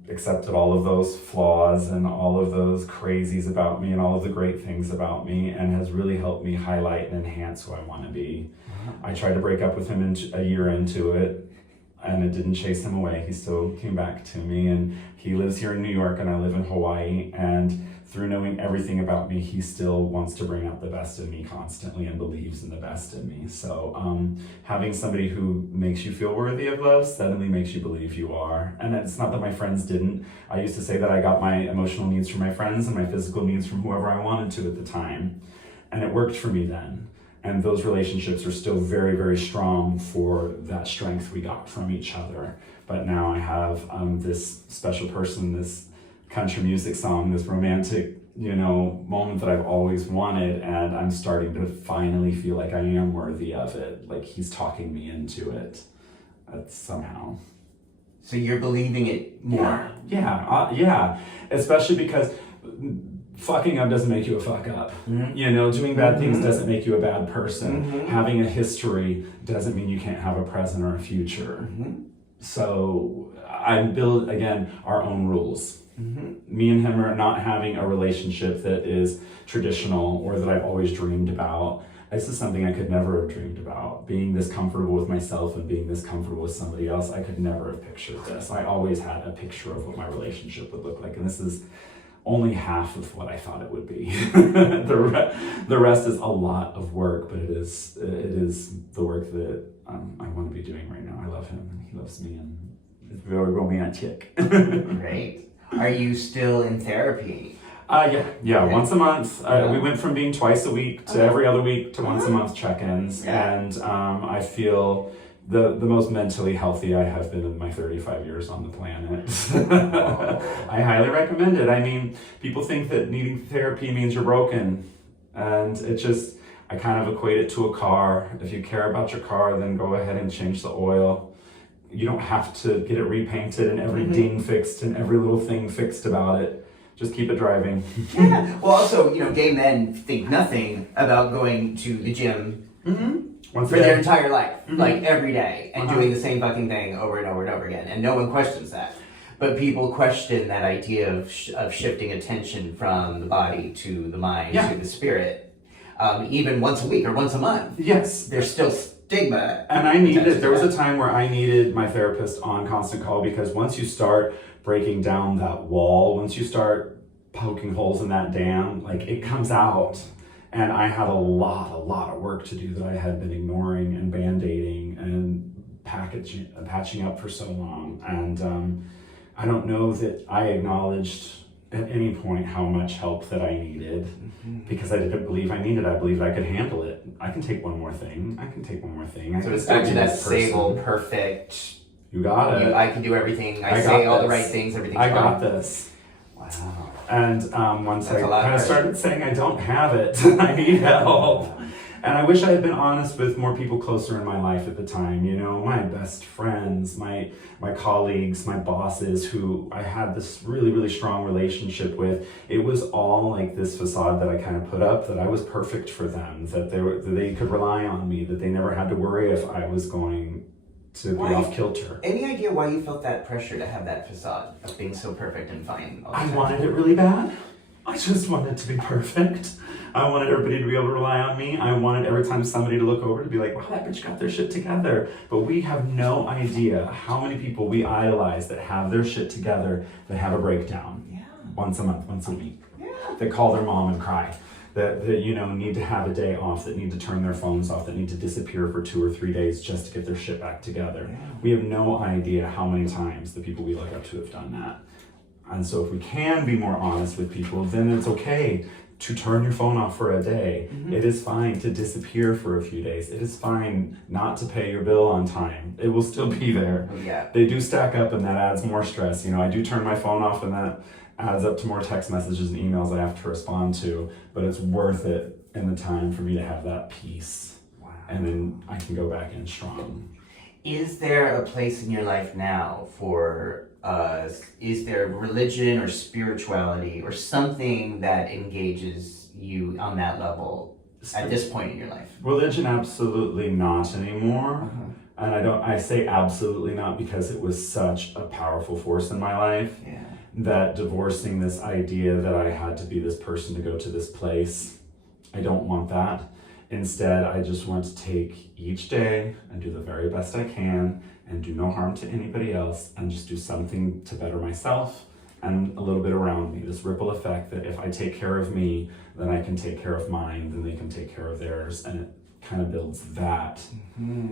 accepted all of those flaws and all of those crazies about me and all of the great things about me and has really helped me highlight and enhance who I want to be. I tried to break up with him a year into it and it didn't chase him away. He still came back to me and he lives here in New York and I live in Hawaii, and through knowing everything about me, he still wants to bring out the best in me constantly and believes in the best in me. So having somebody who makes you feel worthy of love suddenly makes you believe you are. And it's not that my friends didn't. I used to say that I got my emotional needs from my friends and my physical needs from whoever I wanted to at the time. And it worked for me then. And those relationships are still very, very strong for that strength we got from each other. But now I have this special person, this country music song, this romantic, moment that I've always wanted, and I'm starting to finally feel like I am worthy of it. Like he's talking me into it. Somehow. So you're believing it more. Yeah. Especially because fucking up doesn't make you a fuck up. Mm-hmm. Doing bad things doesn't make you a bad person. Mm-hmm. Having a history doesn't mean you can't have a present or a future. Mm-hmm. So I build, again, our own rules. Mm-hmm. Me and him are not having a relationship that is traditional or that I've always dreamed about. This is something I could never have dreamed about. Being this comfortable with myself and being this comfortable with somebody else, I could never have pictured this. I always had a picture of what my relationship would look like, and this is only half of what I thought it would be. The rest is a lot of work, but it is the work that I want to be doing right now. I love him, and he loves me, and it's very romantic. Great. Are you still in therapy? Yeah. Okay. Once a month. We went from being twice a week to every other week to once a month check-ins, and I feel the most mentally healthy I have been in my 35 years on the planet. I highly recommend it. I mean, people think that needing therapy means you're broken, and I kind of equate it to a car. If you care about your car, then go ahead and change the oil. You don't have to get it repainted and every ding fixed and every little thing fixed about it. Just keep it driving. Yeah. Well, also, gay men think nothing about going to the gym for their entire life, like every day, and doing the same fucking thing over and over and over again. And no one questions that. But people question that idea of shifting attention from the body to the mind to the spirit, even once a week or once a month. Yes. There's still stigma. And I needed, there was a time where I needed my therapist on constant call, because once you start breaking down that wall, once you start poking holes in that dam, like it comes out. And I had a lot of work to do that I had been ignoring and band-aiding and patching up for so long. And I don't know that I acknowledged at any point how much help that I needed, because I didn't believe I needed it. I believed I could handle it. I can take one more thing. So it's back to that Sable perfect. You got it. I can do everything. I say all the right things. Everything's fine. I got this. Wow. And once That's I a lot kind of of started saying I don't have it, I need help. And I wish I had been honest with more people closer in my life at the time. My best friends, my colleagues, my bosses, who I had this really, really strong relationship with. It was all like this facade that I kind of put up, that I was perfect for them, that they could rely on me, that they never had to worry if I was going to be off kilter. Any idea why you felt that pressure to have that facade of being so perfect and fine all the time? I wanted it really bad. I just wanted it to be perfect. I wanted everybody to be able to rely on me. I wanted every time somebody to look over to be like, wow, that bitch got their shit together. But we have no idea how many people we idolize that have their shit together, that have a breakdown. Yeah. Once a month, once a week. Yeah. That call their mom and cry. That need to have a day off, that need to turn their phones off, that need to disappear for 2 or 3 days just to get their shit back together. Yeah. We have no idea how many times the people we look up to have done that. And so if we can be more honest with people, then it's okay to turn your phone off for a day. It is fine to disappear for a few days. It is fine not to pay your bill on time. It will still be there. Yeah. They do stack up, and that adds more stress. I do turn my phone off, and that adds up to more text messages and emails I have to respond to, but it's worth it in the time for me to have that peace. Wow. And then I can go back in strong. Is there a place in your life now for, is there religion or spirituality or something that engages you on that level at this point in your life? Religion, absolutely not anymore. And I say absolutely not because it was such a powerful force in my life. Yeah. That divorcing this idea that I had to be this person to go to this place, I don't want that. Instead, I just want to take each day and do the very best I can and do no harm to anybody else and just do something to better myself and a little bit around me. This ripple effect that if I take care of me, then I can take care of mine, then they can take care of theirs, and it kind of builds that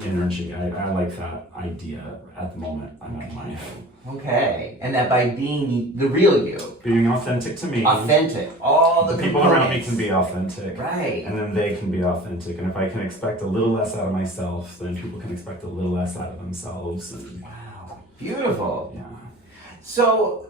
energy. I like that idea at the moment. I'm at my head. Okay, and that by being the real you, Being authentic to me. authentic, all the People around me can be authentic. Right. And then they can be authentic. And if I can expect a little less out of myself, then people can expect a little less out of themselves. And Wow, beautiful. yeah. So,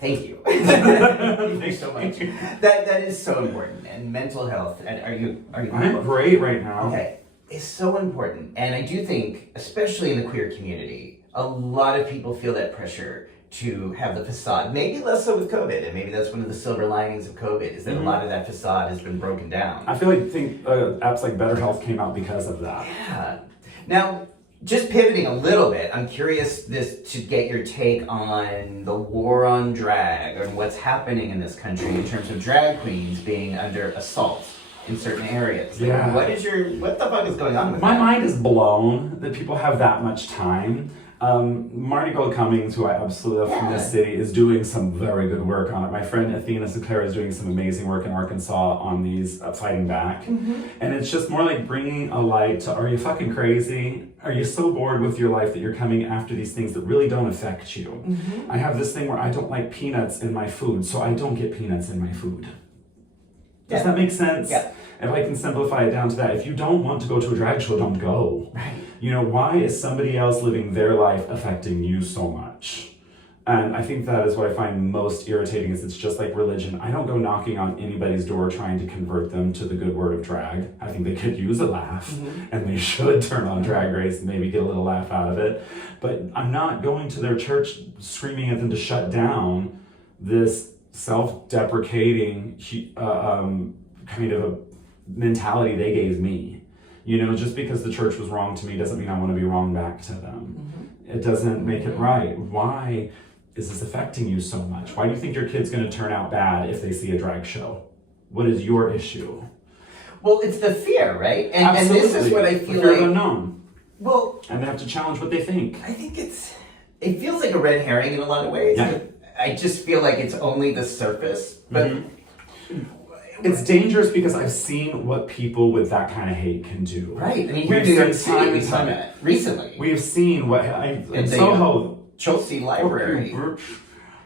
thank you. Thank you so much. That is so important. And mental health. And are you? I'm great right now. Okay, is so important. And I do think, especially in the queer community, a lot of people feel that pressure to have the facade. Maybe less so with COVID, and maybe that's one of the silver linings of COVID is that a lot of that facade has been broken down. I feel like apps like BetterHealth came out because of that. Yeah. Now, just pivoting a little bit, I'm curious to get your take on the war on drag and what's happening in this country in terms of drag queens being under assault in certain areas. Like, Yeah. what the fuck is going on with My that? mind is blown that people have that much time. Marty Gold Cummings, who I absolutely love from this city, is doing some very good work on it. My friend Athena Sinclair is doing some amazing work in Arkansas on these fighting back. And it's just more like bringing a light to, are you fucking crazy? Are you so bored with your life that you're coming after these things that really don't affect you? I have this thing where I don't like peanuts in my food, so I don't get peanuts in my food. Does that make sense? Yeah. If I can simplify it down to that, if you don't want to go to a drag show, don't go. Right. You know, why is somebody else living their life affecting you so much? And I think that is what I find most irritating is it's just like religion. I don't go knocking on anybody's door trying to convert them to the good word of drag. I think they could use a laugh and they should turn on Drag Race and maybe get a little laugh out of it. But I'm not going to their church screaming at them to shut down this self-deprecating kind of a mentality they gave me. You know, just because the church was wrong to me doesn't mean I want to be wrong back to them. It doesn't make it right. Why is this affecting you so much? Why do you think your kid's going to turn out bad if they see a drag show? What is your issue? Well, it's the fear, right? And this is what I feel the fear like. of unknown. Well, And they have to challenge what they think. I think it feels like a red herring in a lot of ways. Yeah. I just feel like it's only the surface. But It's dangerous because I've seen what people with that kind of hate can do. right, I mean, We've you're doing seen time and time. it recently. We have seen what in Soho. Chelsea Library.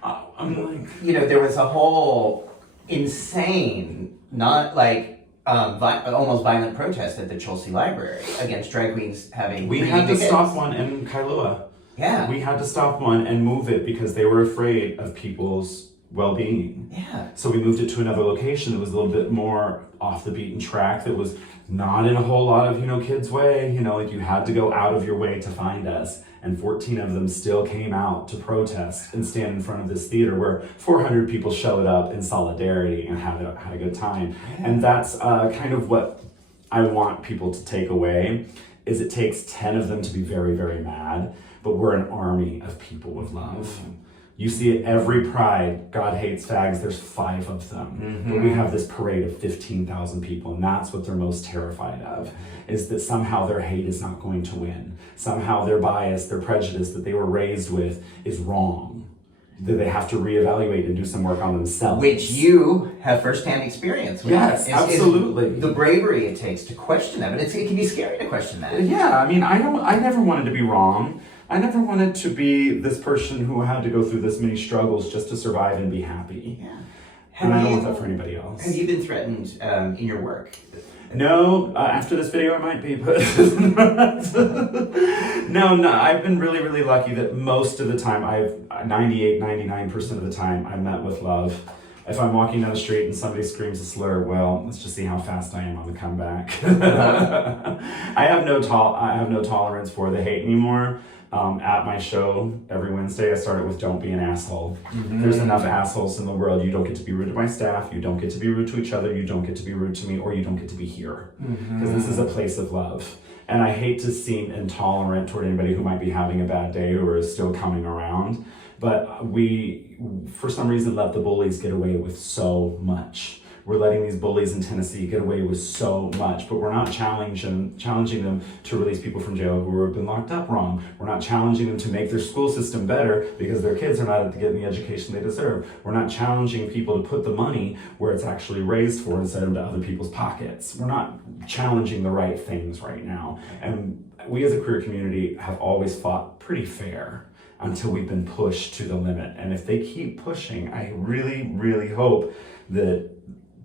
I'm like, You know, there was a whole insane, not like almost violent protest at the Chelsea Library against drag queens having. we reading had to tickets. stop one in Kailua. Yeah. We had to stop one and move it because they were afraid of people's well-being. Yeah. So we moved it to another location that was a little bit more off the beaten track, that was not in a whole lot of, kids' way. Like you had to go out of your way to find us. And 14 of them still came out to protest and stand in front of this theater where 400 people showed up in solidarity and had a good time. Yeah. And that's kind of what I want people to take away, is it takes 10 of them to be very, very mad, but we're an army of people with love. You see it every pride. God hates fags. There's 5 of them. But we have this parade of 15,000 people, and that's what they're most terrified of, is that somehow their hate is not going to win. Somehow their bias, their prejudice that they were raised with is wrong. That they have to reevaluate and do some work on themselves. Which you have firsthand experience with. Yes, Is absolutely. the bravery it takes to question that, but it can be scary to question that. Yeah, I mean, I never wanted to be wrong. I never wanted to be this person who had to go through this many struggles just to survive and be happy. Yeah. And I don't want that for anybody else. Have you been threatened in your work? No, after this video I might be, but no, I've been really, really lucky that most of the time, 99% of the time, I'm met with love. If I'm walking down the street and somebody screams a slur, well, let's just see how fast I am on the comeback. I have no tolerance for the hate anymore. At my show every Wednesday, I started with "Don't be an asshole." There's enough assholes in the world. You don't get to be rude to my staff. You don't get to be rude to each other. You don't get to be rude to me, or you don't get to be here. Because this is a place of love. And I hate to seem intolerant toward anybody who might be having a bad day or is still coming around. But we, for some reason, let the bullies get away with so much. we're letting these bullies in Tennessee get away with so much, but we're not challenging them to release people from jail who have been locked up wrong. We're not challenging them to make their school system better because their kids are not getting the education they deserve. We're not challenging people to put the money where it's actually raised for instead of to other people's pockets. We're not challenging the right things right now. And we as a queer community have always fought pretty fair until we've been pushed to the limit. And if they keep pushing, I really, really hope that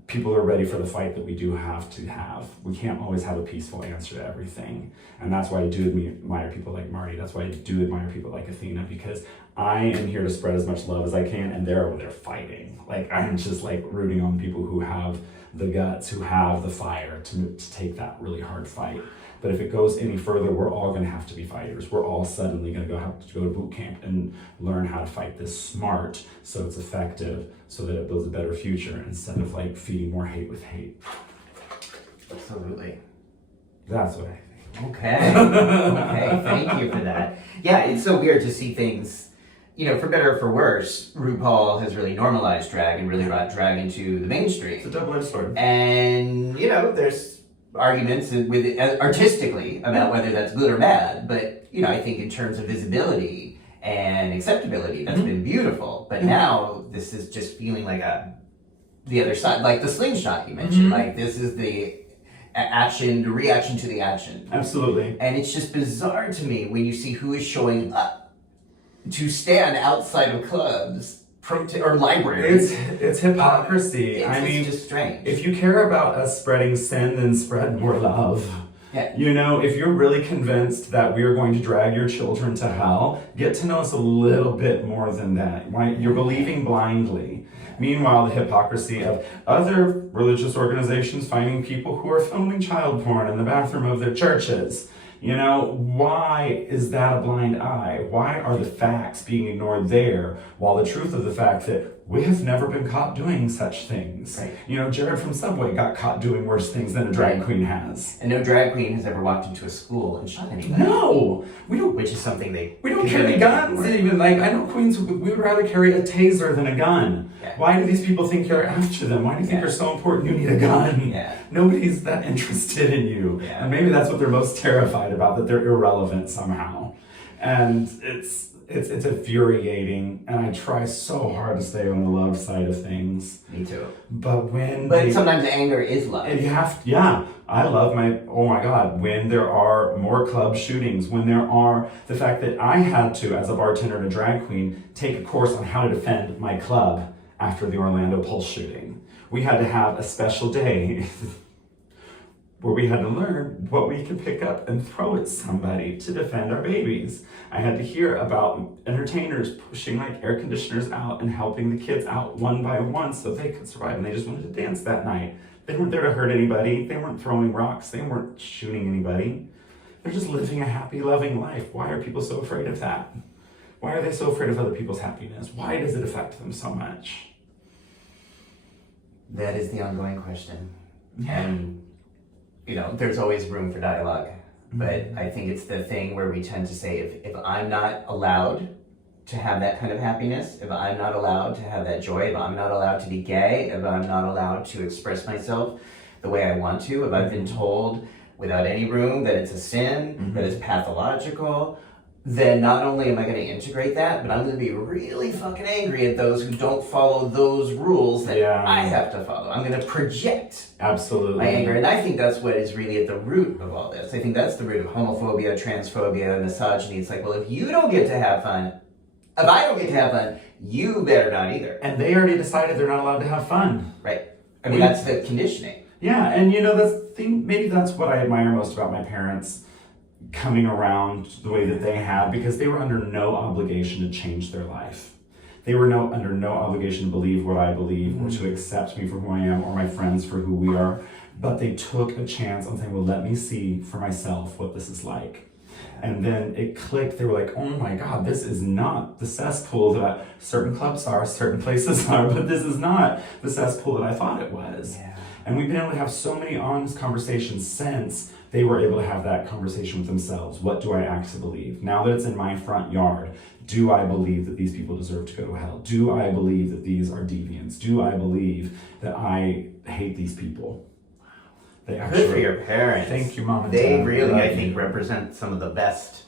people are ready for the fight that we do have to have. We can't always have a peaceful answer to everything. And that's why I do admire people like Marty. That's why I do admire people like Athena, because I am here to spread as much love as I can, and they're over there fighting. Like, I'm just like rooting on people who have the guts, who have the fire to take that really hard fight. But if it goes any further, we're all going to have to be fighters. We're all suddenly going to have to go to boot camp and learn how to fight this smart so it's effective, so that it builds a better future instead of like feeding more hate with hate. Absolutely. That's what I think. Okay. Okay, thank you for that. Yeah, it's so weird to see things, for better or for worse, RuPaul has really normalized drag and really brought drag into the mainstream. It's a double-edged sword. And, there's arguments with artistically about whether that's good or bad, but I think in terms of visibility and acceptability, that's been beautiful. But now this is just feeling like the other side, like the slingshot you mentioned. Like, this is the reaction to the action. Absolutely. And it's just bizarre to me when you see who is showing up to stand outside of clubs or libraries. It's hypocrisy. It's just strange. If you care about us spreading sin, then spread more love. Yeah. If you're really convinced that we are going to drag your children to hell, get to know us a little bit more than that. Why you're believing blindly. Meanwhile, the hypocrisy of other religious organizations finding people who are filming child porn in the bathroom of their churches. Why is that a blind eye? Why are the facts being ignored there, while the truth of the fact that we have never been caught doing such things? Right. Jared from Subway got caught doing worse things than a drag queen has. And no drag queen has ever walked into a school and shot anybody. No! We don't. Which is something We don't carry guns even. Like, I know queens, we would rather carry a taser than a gun. Yeah. Why do these people think you're after them? Why do you think you're so important you need a gun? Yeah. Nobody's that interested in you. Yeah. And maybe that's what they're most terrified about, that they're irrelevant somehow. And it's infuriating, and I try so hard to stay on the love side of things. Me too. But sometimes anger is love. And I love when there are more club shootings, when there are the fact that I had to, as a bartender and a drag queen, take a course on how to defend my club after the Orlando Pulse shooting. We had to have a special day where we had to learn what we could pick up and throw at somebody to defend our babies. I had to hear about entertainers pushing like air conditioners out and helping the kids out one by one so they could survive, and they just wanted to dance that night. They weren't there to hurt anybody. They weren't throwing rocks. They weren't shooting anybody. They're just living a happy, loving life. Why are people so afraid of that? Why are they so afraid of other people's happiness? Why does it affect them so much? That is the ongoing question. And there's always room for dialogue, but I think it's the thing where we tend to say, if I'm not allowed to have that kind of happiness, if I'm not allowed to have that joy, if I'm not allowed to be gay, if I'm not allowed to express myself the way I want to, if I've been told without any room that it's a sin, that it's pathological, then not only am I going to integrate that, but I'm going to be really fucking angry at those who don't follow those rules that I have to follow. I'm going to project absolutely my anger. And I think that's what is really at the root of all this. I think that's the root of homophobia, transphobia, misogyny. It's like, well, if you don't get to have fun, if I don't get to have fun, you better not either. And they already decided they're not allowed to have fun. Right. I mean, that's the conditioning. Yeah, and maybe that's what I admire most about my parents coming around the way that they have, because they were under no obligation to change their life. They were under no obligation to believe what I believe or to accept me for who I am or my friends for who we are. But they took a chance on saying, well, let me see for myself what this is like. And then it clicked. They were like, oh my God, this is not the cesspool that certain clubs are, certain places are, but this is not the cesspool that I thought it was. Yeah. And we've been able to have so many honest conversations since they were able to have that conversation with themselves. What do I actually believe? Now that it's in my front yard, do I believe that these people deserve to go to hell? Do I believe that these are deviants? Do I believe that I hate these people? They actually, good for your parents. Thank you, Mom and They Dad. really, I think, represent some of the best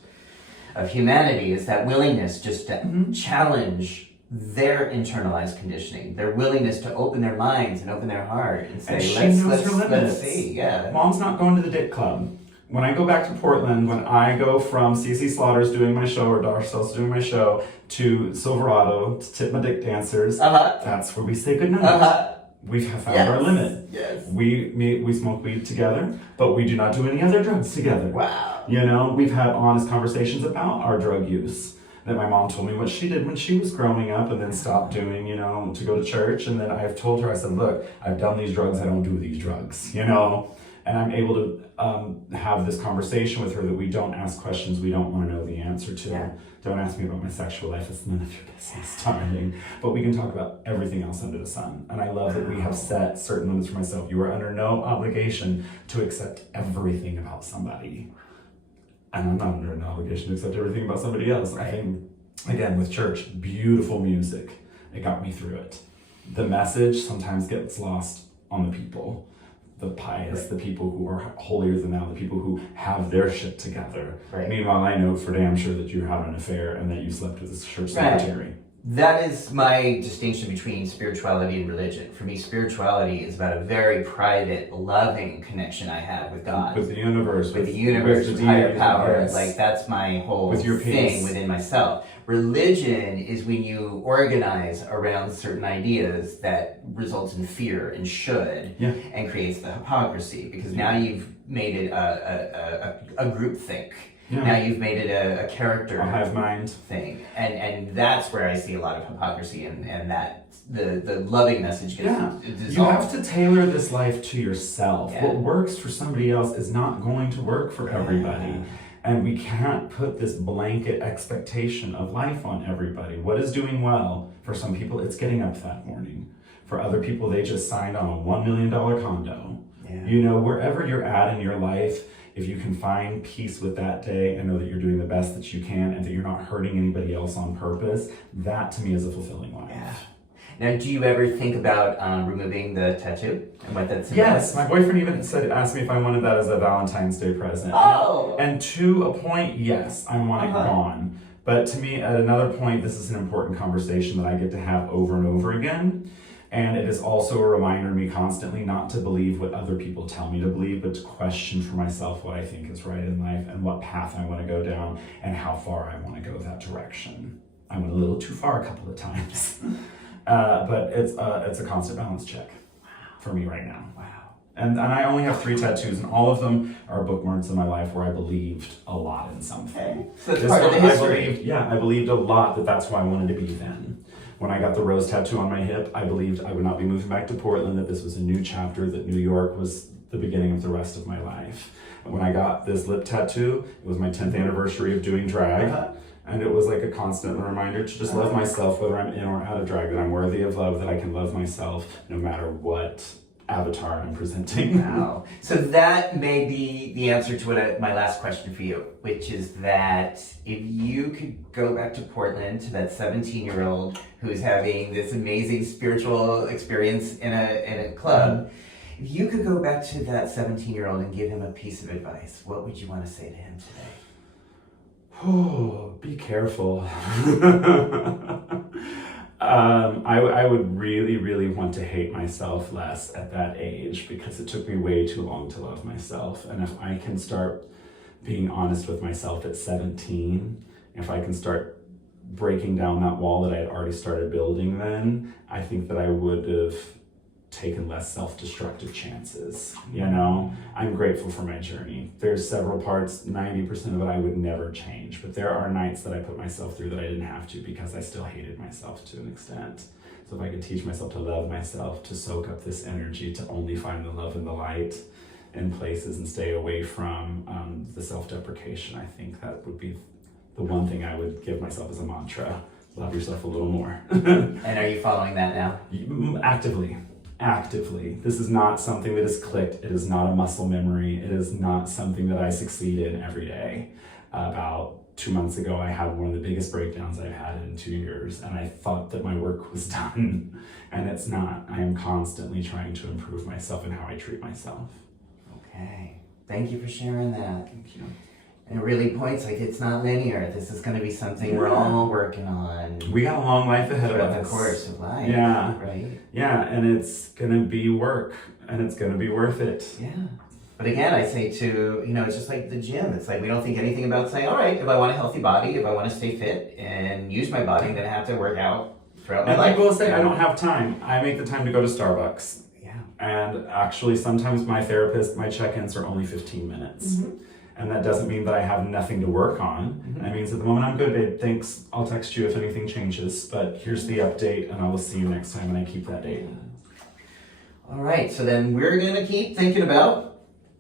of humanity, is that willingness just to challenge their internalized conditioning, their willingness to open their minds and open their heart and say, And she knows her limits. let's see. Yeah. Mom's not going to the Dick Club. When I go back to Portland, when I go from CC Slaughter's doing my show or Darcel's doing my show to Silverado to Tip My Dick Dancers, that's where we say goodnight. We have found our limit. Yes. We smoke weed together, but we do not do any other drugs together. Wow. You know, we've had honest conversations about our drug use. That my mom told me what she did when she was growing up and then stopped doing, you know, to go to church. And then I've told her, I said, look, I've done these drugs, I don't do these drugs, you know. And I'm able to have this conversation with her that we don't ask questions we don't want to know the answer to. Yeah. Don't ask me about my sexual life, it's none of your business, darling. But we can talk about everything else under the sun. And I love that we have set certain limits for myself. You are under no obligation to accept everything about somebody. And I'm not under an obligation to accept everything about somebody else. I think, again, with church, beautiful music. It got me through it. The message sometimes gets lost on the people. The pious, the people who are holier than thou, the people who have their shit together. Right. Meanwhile, I know for damn sure that you had an affair and that you slept with this church secretary. That is my distinction between spirituality and religion. For me, spirituality is about a very private, loving connection I have with God. With the universe. With the universe, with higher power. Yes. Like, that's my whole With your thing peace. within myself. Religion is when you organize around certain ideas that results in fear and should, and creates the hypocrisy, because now you've made it a group think. Yeah. Now you've made it a character A hive mind thing, and that's where I see a lot of hypocrisy, and that the loving message gets dissolved. You have to tailor this life to yourself. Yeah. What works for somebody else is not going to work for everybody. And we can't put this blanket expectation of life on everybody. What is doing well for some people? It's getting up that morning. For other people, they just signed on a $1 million condo. Yeah. You know, wherever you're at in your life, if you can find peace with that day and know that you're doing the best that you can and that you're not hurting anybody else on purpose, that to me is a fulfilling life. Yeah. Now, do you ever think about removing the tattoo and what that's? Yes, my boyfriend even asked me if I wanted that as a Valentine's Day present. Oh! And to a point, yes, I want it gone. But to me, at another point, this is an important conversation that I get to have over and over again. And it is also a reminder to me constantly not to believe what other people tell me to believe, but to question for myself what I think is right in life and what path I want to go down and how far I want to go that direction. I went a little too far a couple of times. But it's a constant balance check for me right now. Wow. And I only have 3 tattoos, and all of them are bookmarks in my life where I believed a lot in something. Okay. So that's This part of one, the history. I believed a lot that that's who I wanted to be then. When I got the rose tattoo on my hip, I believed I would not be moving back to Portland, that this was a new chapter, that New York was the beginning of the rest of my life. And when I got this lip tattoo, it was my 10th anniversary of doing drag. And it was like a constant reminder to just love myself, whether I'm in or out of drag, that I'm worthy of love, that I can love myself no matter what avatar I'm presenting. Wow. So that may be the answer to my last question for you, which is that if you could go back to Portland to that 17-year-old who's having this amazing spiritual experience in a club, if you could go back to that 17-year-old and give him a piece of advice, what would you want to say to him today? Oh, be careful. I would really, really want to hate myself less at that age, because it took me way too long to love myself. And if I can start being honest with myself at 17, if I can start breaking down that wall that I had already started building then, I think that I would have taken less self-destructive chances. You know, I'm grateful for my journey. There's several parts, 90% of it I would never change, but there are nights that I put myself through that I didn't have to, because I still hated myself to an extent. So if I could teach myself to love myself, to soak up this energy, to only find the love and the light in places and stay away from the self-deprecation, I think that would be the one thing I would give myself as a mantra. Love yourself a little more. And are you following that now? Actively. actively. This is not something that is clicked. It is not a muscle memory. It is not something that I succeed in every day. About 2 months ago, I had one of the biggest breakdowns I've had in 2 years, and I thought that my work was done, and it's not. I am constantly trying to improve myself and how I treat myself. Okay. Thank you for sharing that. Thank you. And it really points like it's not linear. This is going to be something we're all working on. We got a long life ahead of throughout us. the course of life. Yeah. Right? Yeah, and it's going to be work, and it's going to be worth it. Yeah. But again, I say to, it's just like the gym. It's like we don't think anything about saying, all right, if I want a healthy body, if I want to stay fit and use my body, then I have to work out throughout my And life. people say, I don't have time. I make the time to go to Starbucks. Yeah. And actually, sometimes my therapist, my check-ins are only 15 minutes. Mm-hmm. And that doesn't mean that I have nothing to work on. Mm-hmm. That means at the moment I'm good, babe. Thanks. I'll text you if anything changes. But here's the update, and I will see you next time, and I keep that date. All right. So then we're going to keep thinking about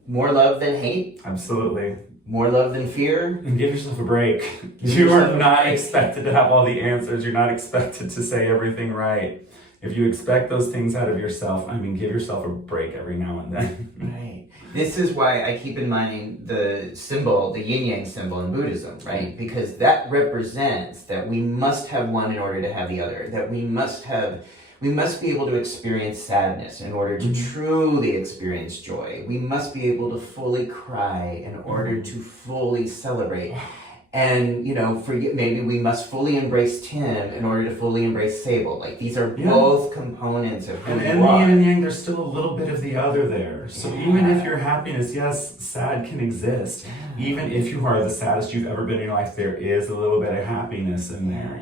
more love than hate, Absolutely. more love than fear. And give yourself a break. Give You yourself are a not break. expected to have all the answers. You're not expected to say everything right. If you expect those things out of yourself, give yourself a break every now and then. Right. This is why I keep in mind the symbol, the yin-yang symbol in Buddhism, right? Because that represents that we must have one in order to have the other, that we must be able to experience sadness in order to truly experience joy. We must be able to fully cry in order to fully celebrate. And, maybe we must fully embrace Tim in order to fully embrace Sable. Like, these are both components of who And you in the are. yin and yang, there's still a little bit of the other there. So even if your happiness, yes, sad can exist. Even if you are the saddest you've ever been in your life, there is a little bit of happiness in there,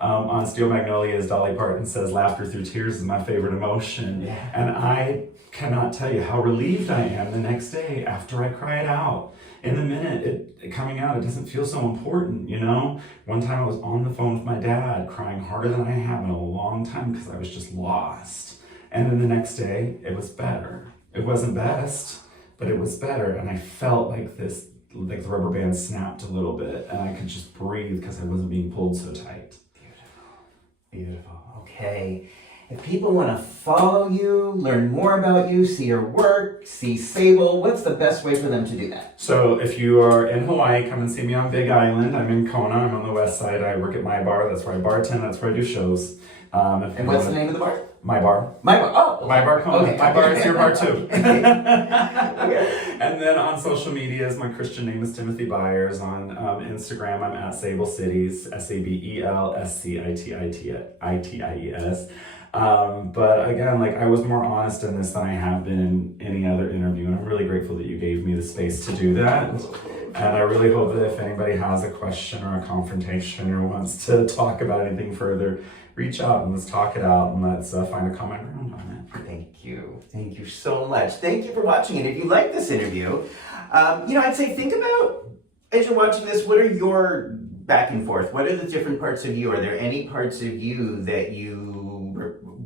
On Steel Magnolias, Dolly Parton says, laughter through tears is my favorite emotion. Yeah. And I cannot tell you how relieved I am the next day after I cry it out. In the minute it coming out, it doesn't feel so important, One time I was on the phone with my dad crying harder than I have in a long time because I was just lost. And then the next day, it was better. It wasn't best, but it was better. And I felt like the rubber band snapped a little bit and I could just breathe because I wasn't being pulled so tight. Beautiful. Okay. If people want to follow you, learn more about you, see your work, see Sable, what's the best way for them to do that? So if you are in Hawaii, come and see me on Big Island. I'm in Kona. I'm on the west side. I work at my bar. That's where I bartend. That's where I do shows. And what's the name of the bar? My bar. My bar. Oh. My bar Kona. Okay. My bar is your bar too. Okay. And then on social medias, my Christian name is Timothy Byars. On Instagram, I'm at Sabel Cities, SabelScities. But again, I was more honest in this than I have been in any other interview, and I'm really grateful that you gave me the space to do that. And I really hope that if anybody has a question or a confrontation or wants to talk about anything further, reach out and let's talk it out and let's find a common ground on it. Thank you. Thank you so much. Thank you for watching. And if you like this interview, I'd say think about, as you're watching this, what are your back and forth? What are the different parts of you? Are there any parts of you that you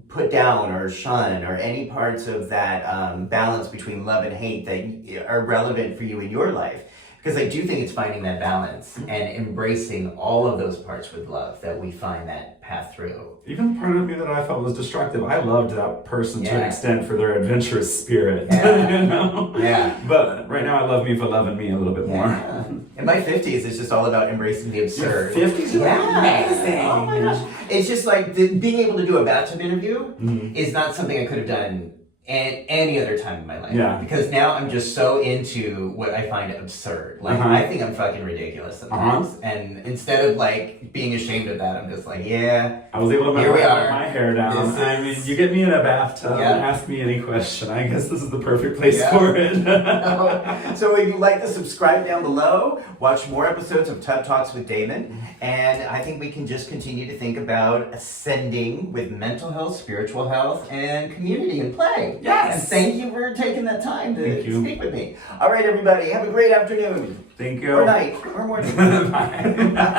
put down or shun, or any parts of that balance between love and hate that are relevant for you in your life? Because I do think it's finding that balance and embracing all of those parts with love that we find that path through. Even the part of me that I felt was destructive, I loved that person to an Yeah. extent for their adventurous spirit. Yeah. Yeah. But right now I love me for loving me a little bit more. Yeah. In my 50s, it's just all about embracing the absurd. Your 50s are amazing. Oh my gosh. It's just like being able to do a bathtub interview is not something I could have done at any other time in my life. Yeah. Because now I'm just so into what I find absurd. I think I'm fucking ridiculous sometimes. And instead of being ashamed of that, I'm just like, yeah. I was able to Here we let are. my hair down. You get me in a bathtub Yeah. and ask me any question. I guess this is the perfect place Yeah. for it. So if you'd like to subscribe down below, watch more episodes of Tub Talks with Damon, and I think we can just continue to think about ascending with mental health, spiritual health, and community and play. Yes. And thank you for taking that time to Thank you. speak with me. All right, everybody, have a great afternoon. Thank you. Or night. Or morning. Bye.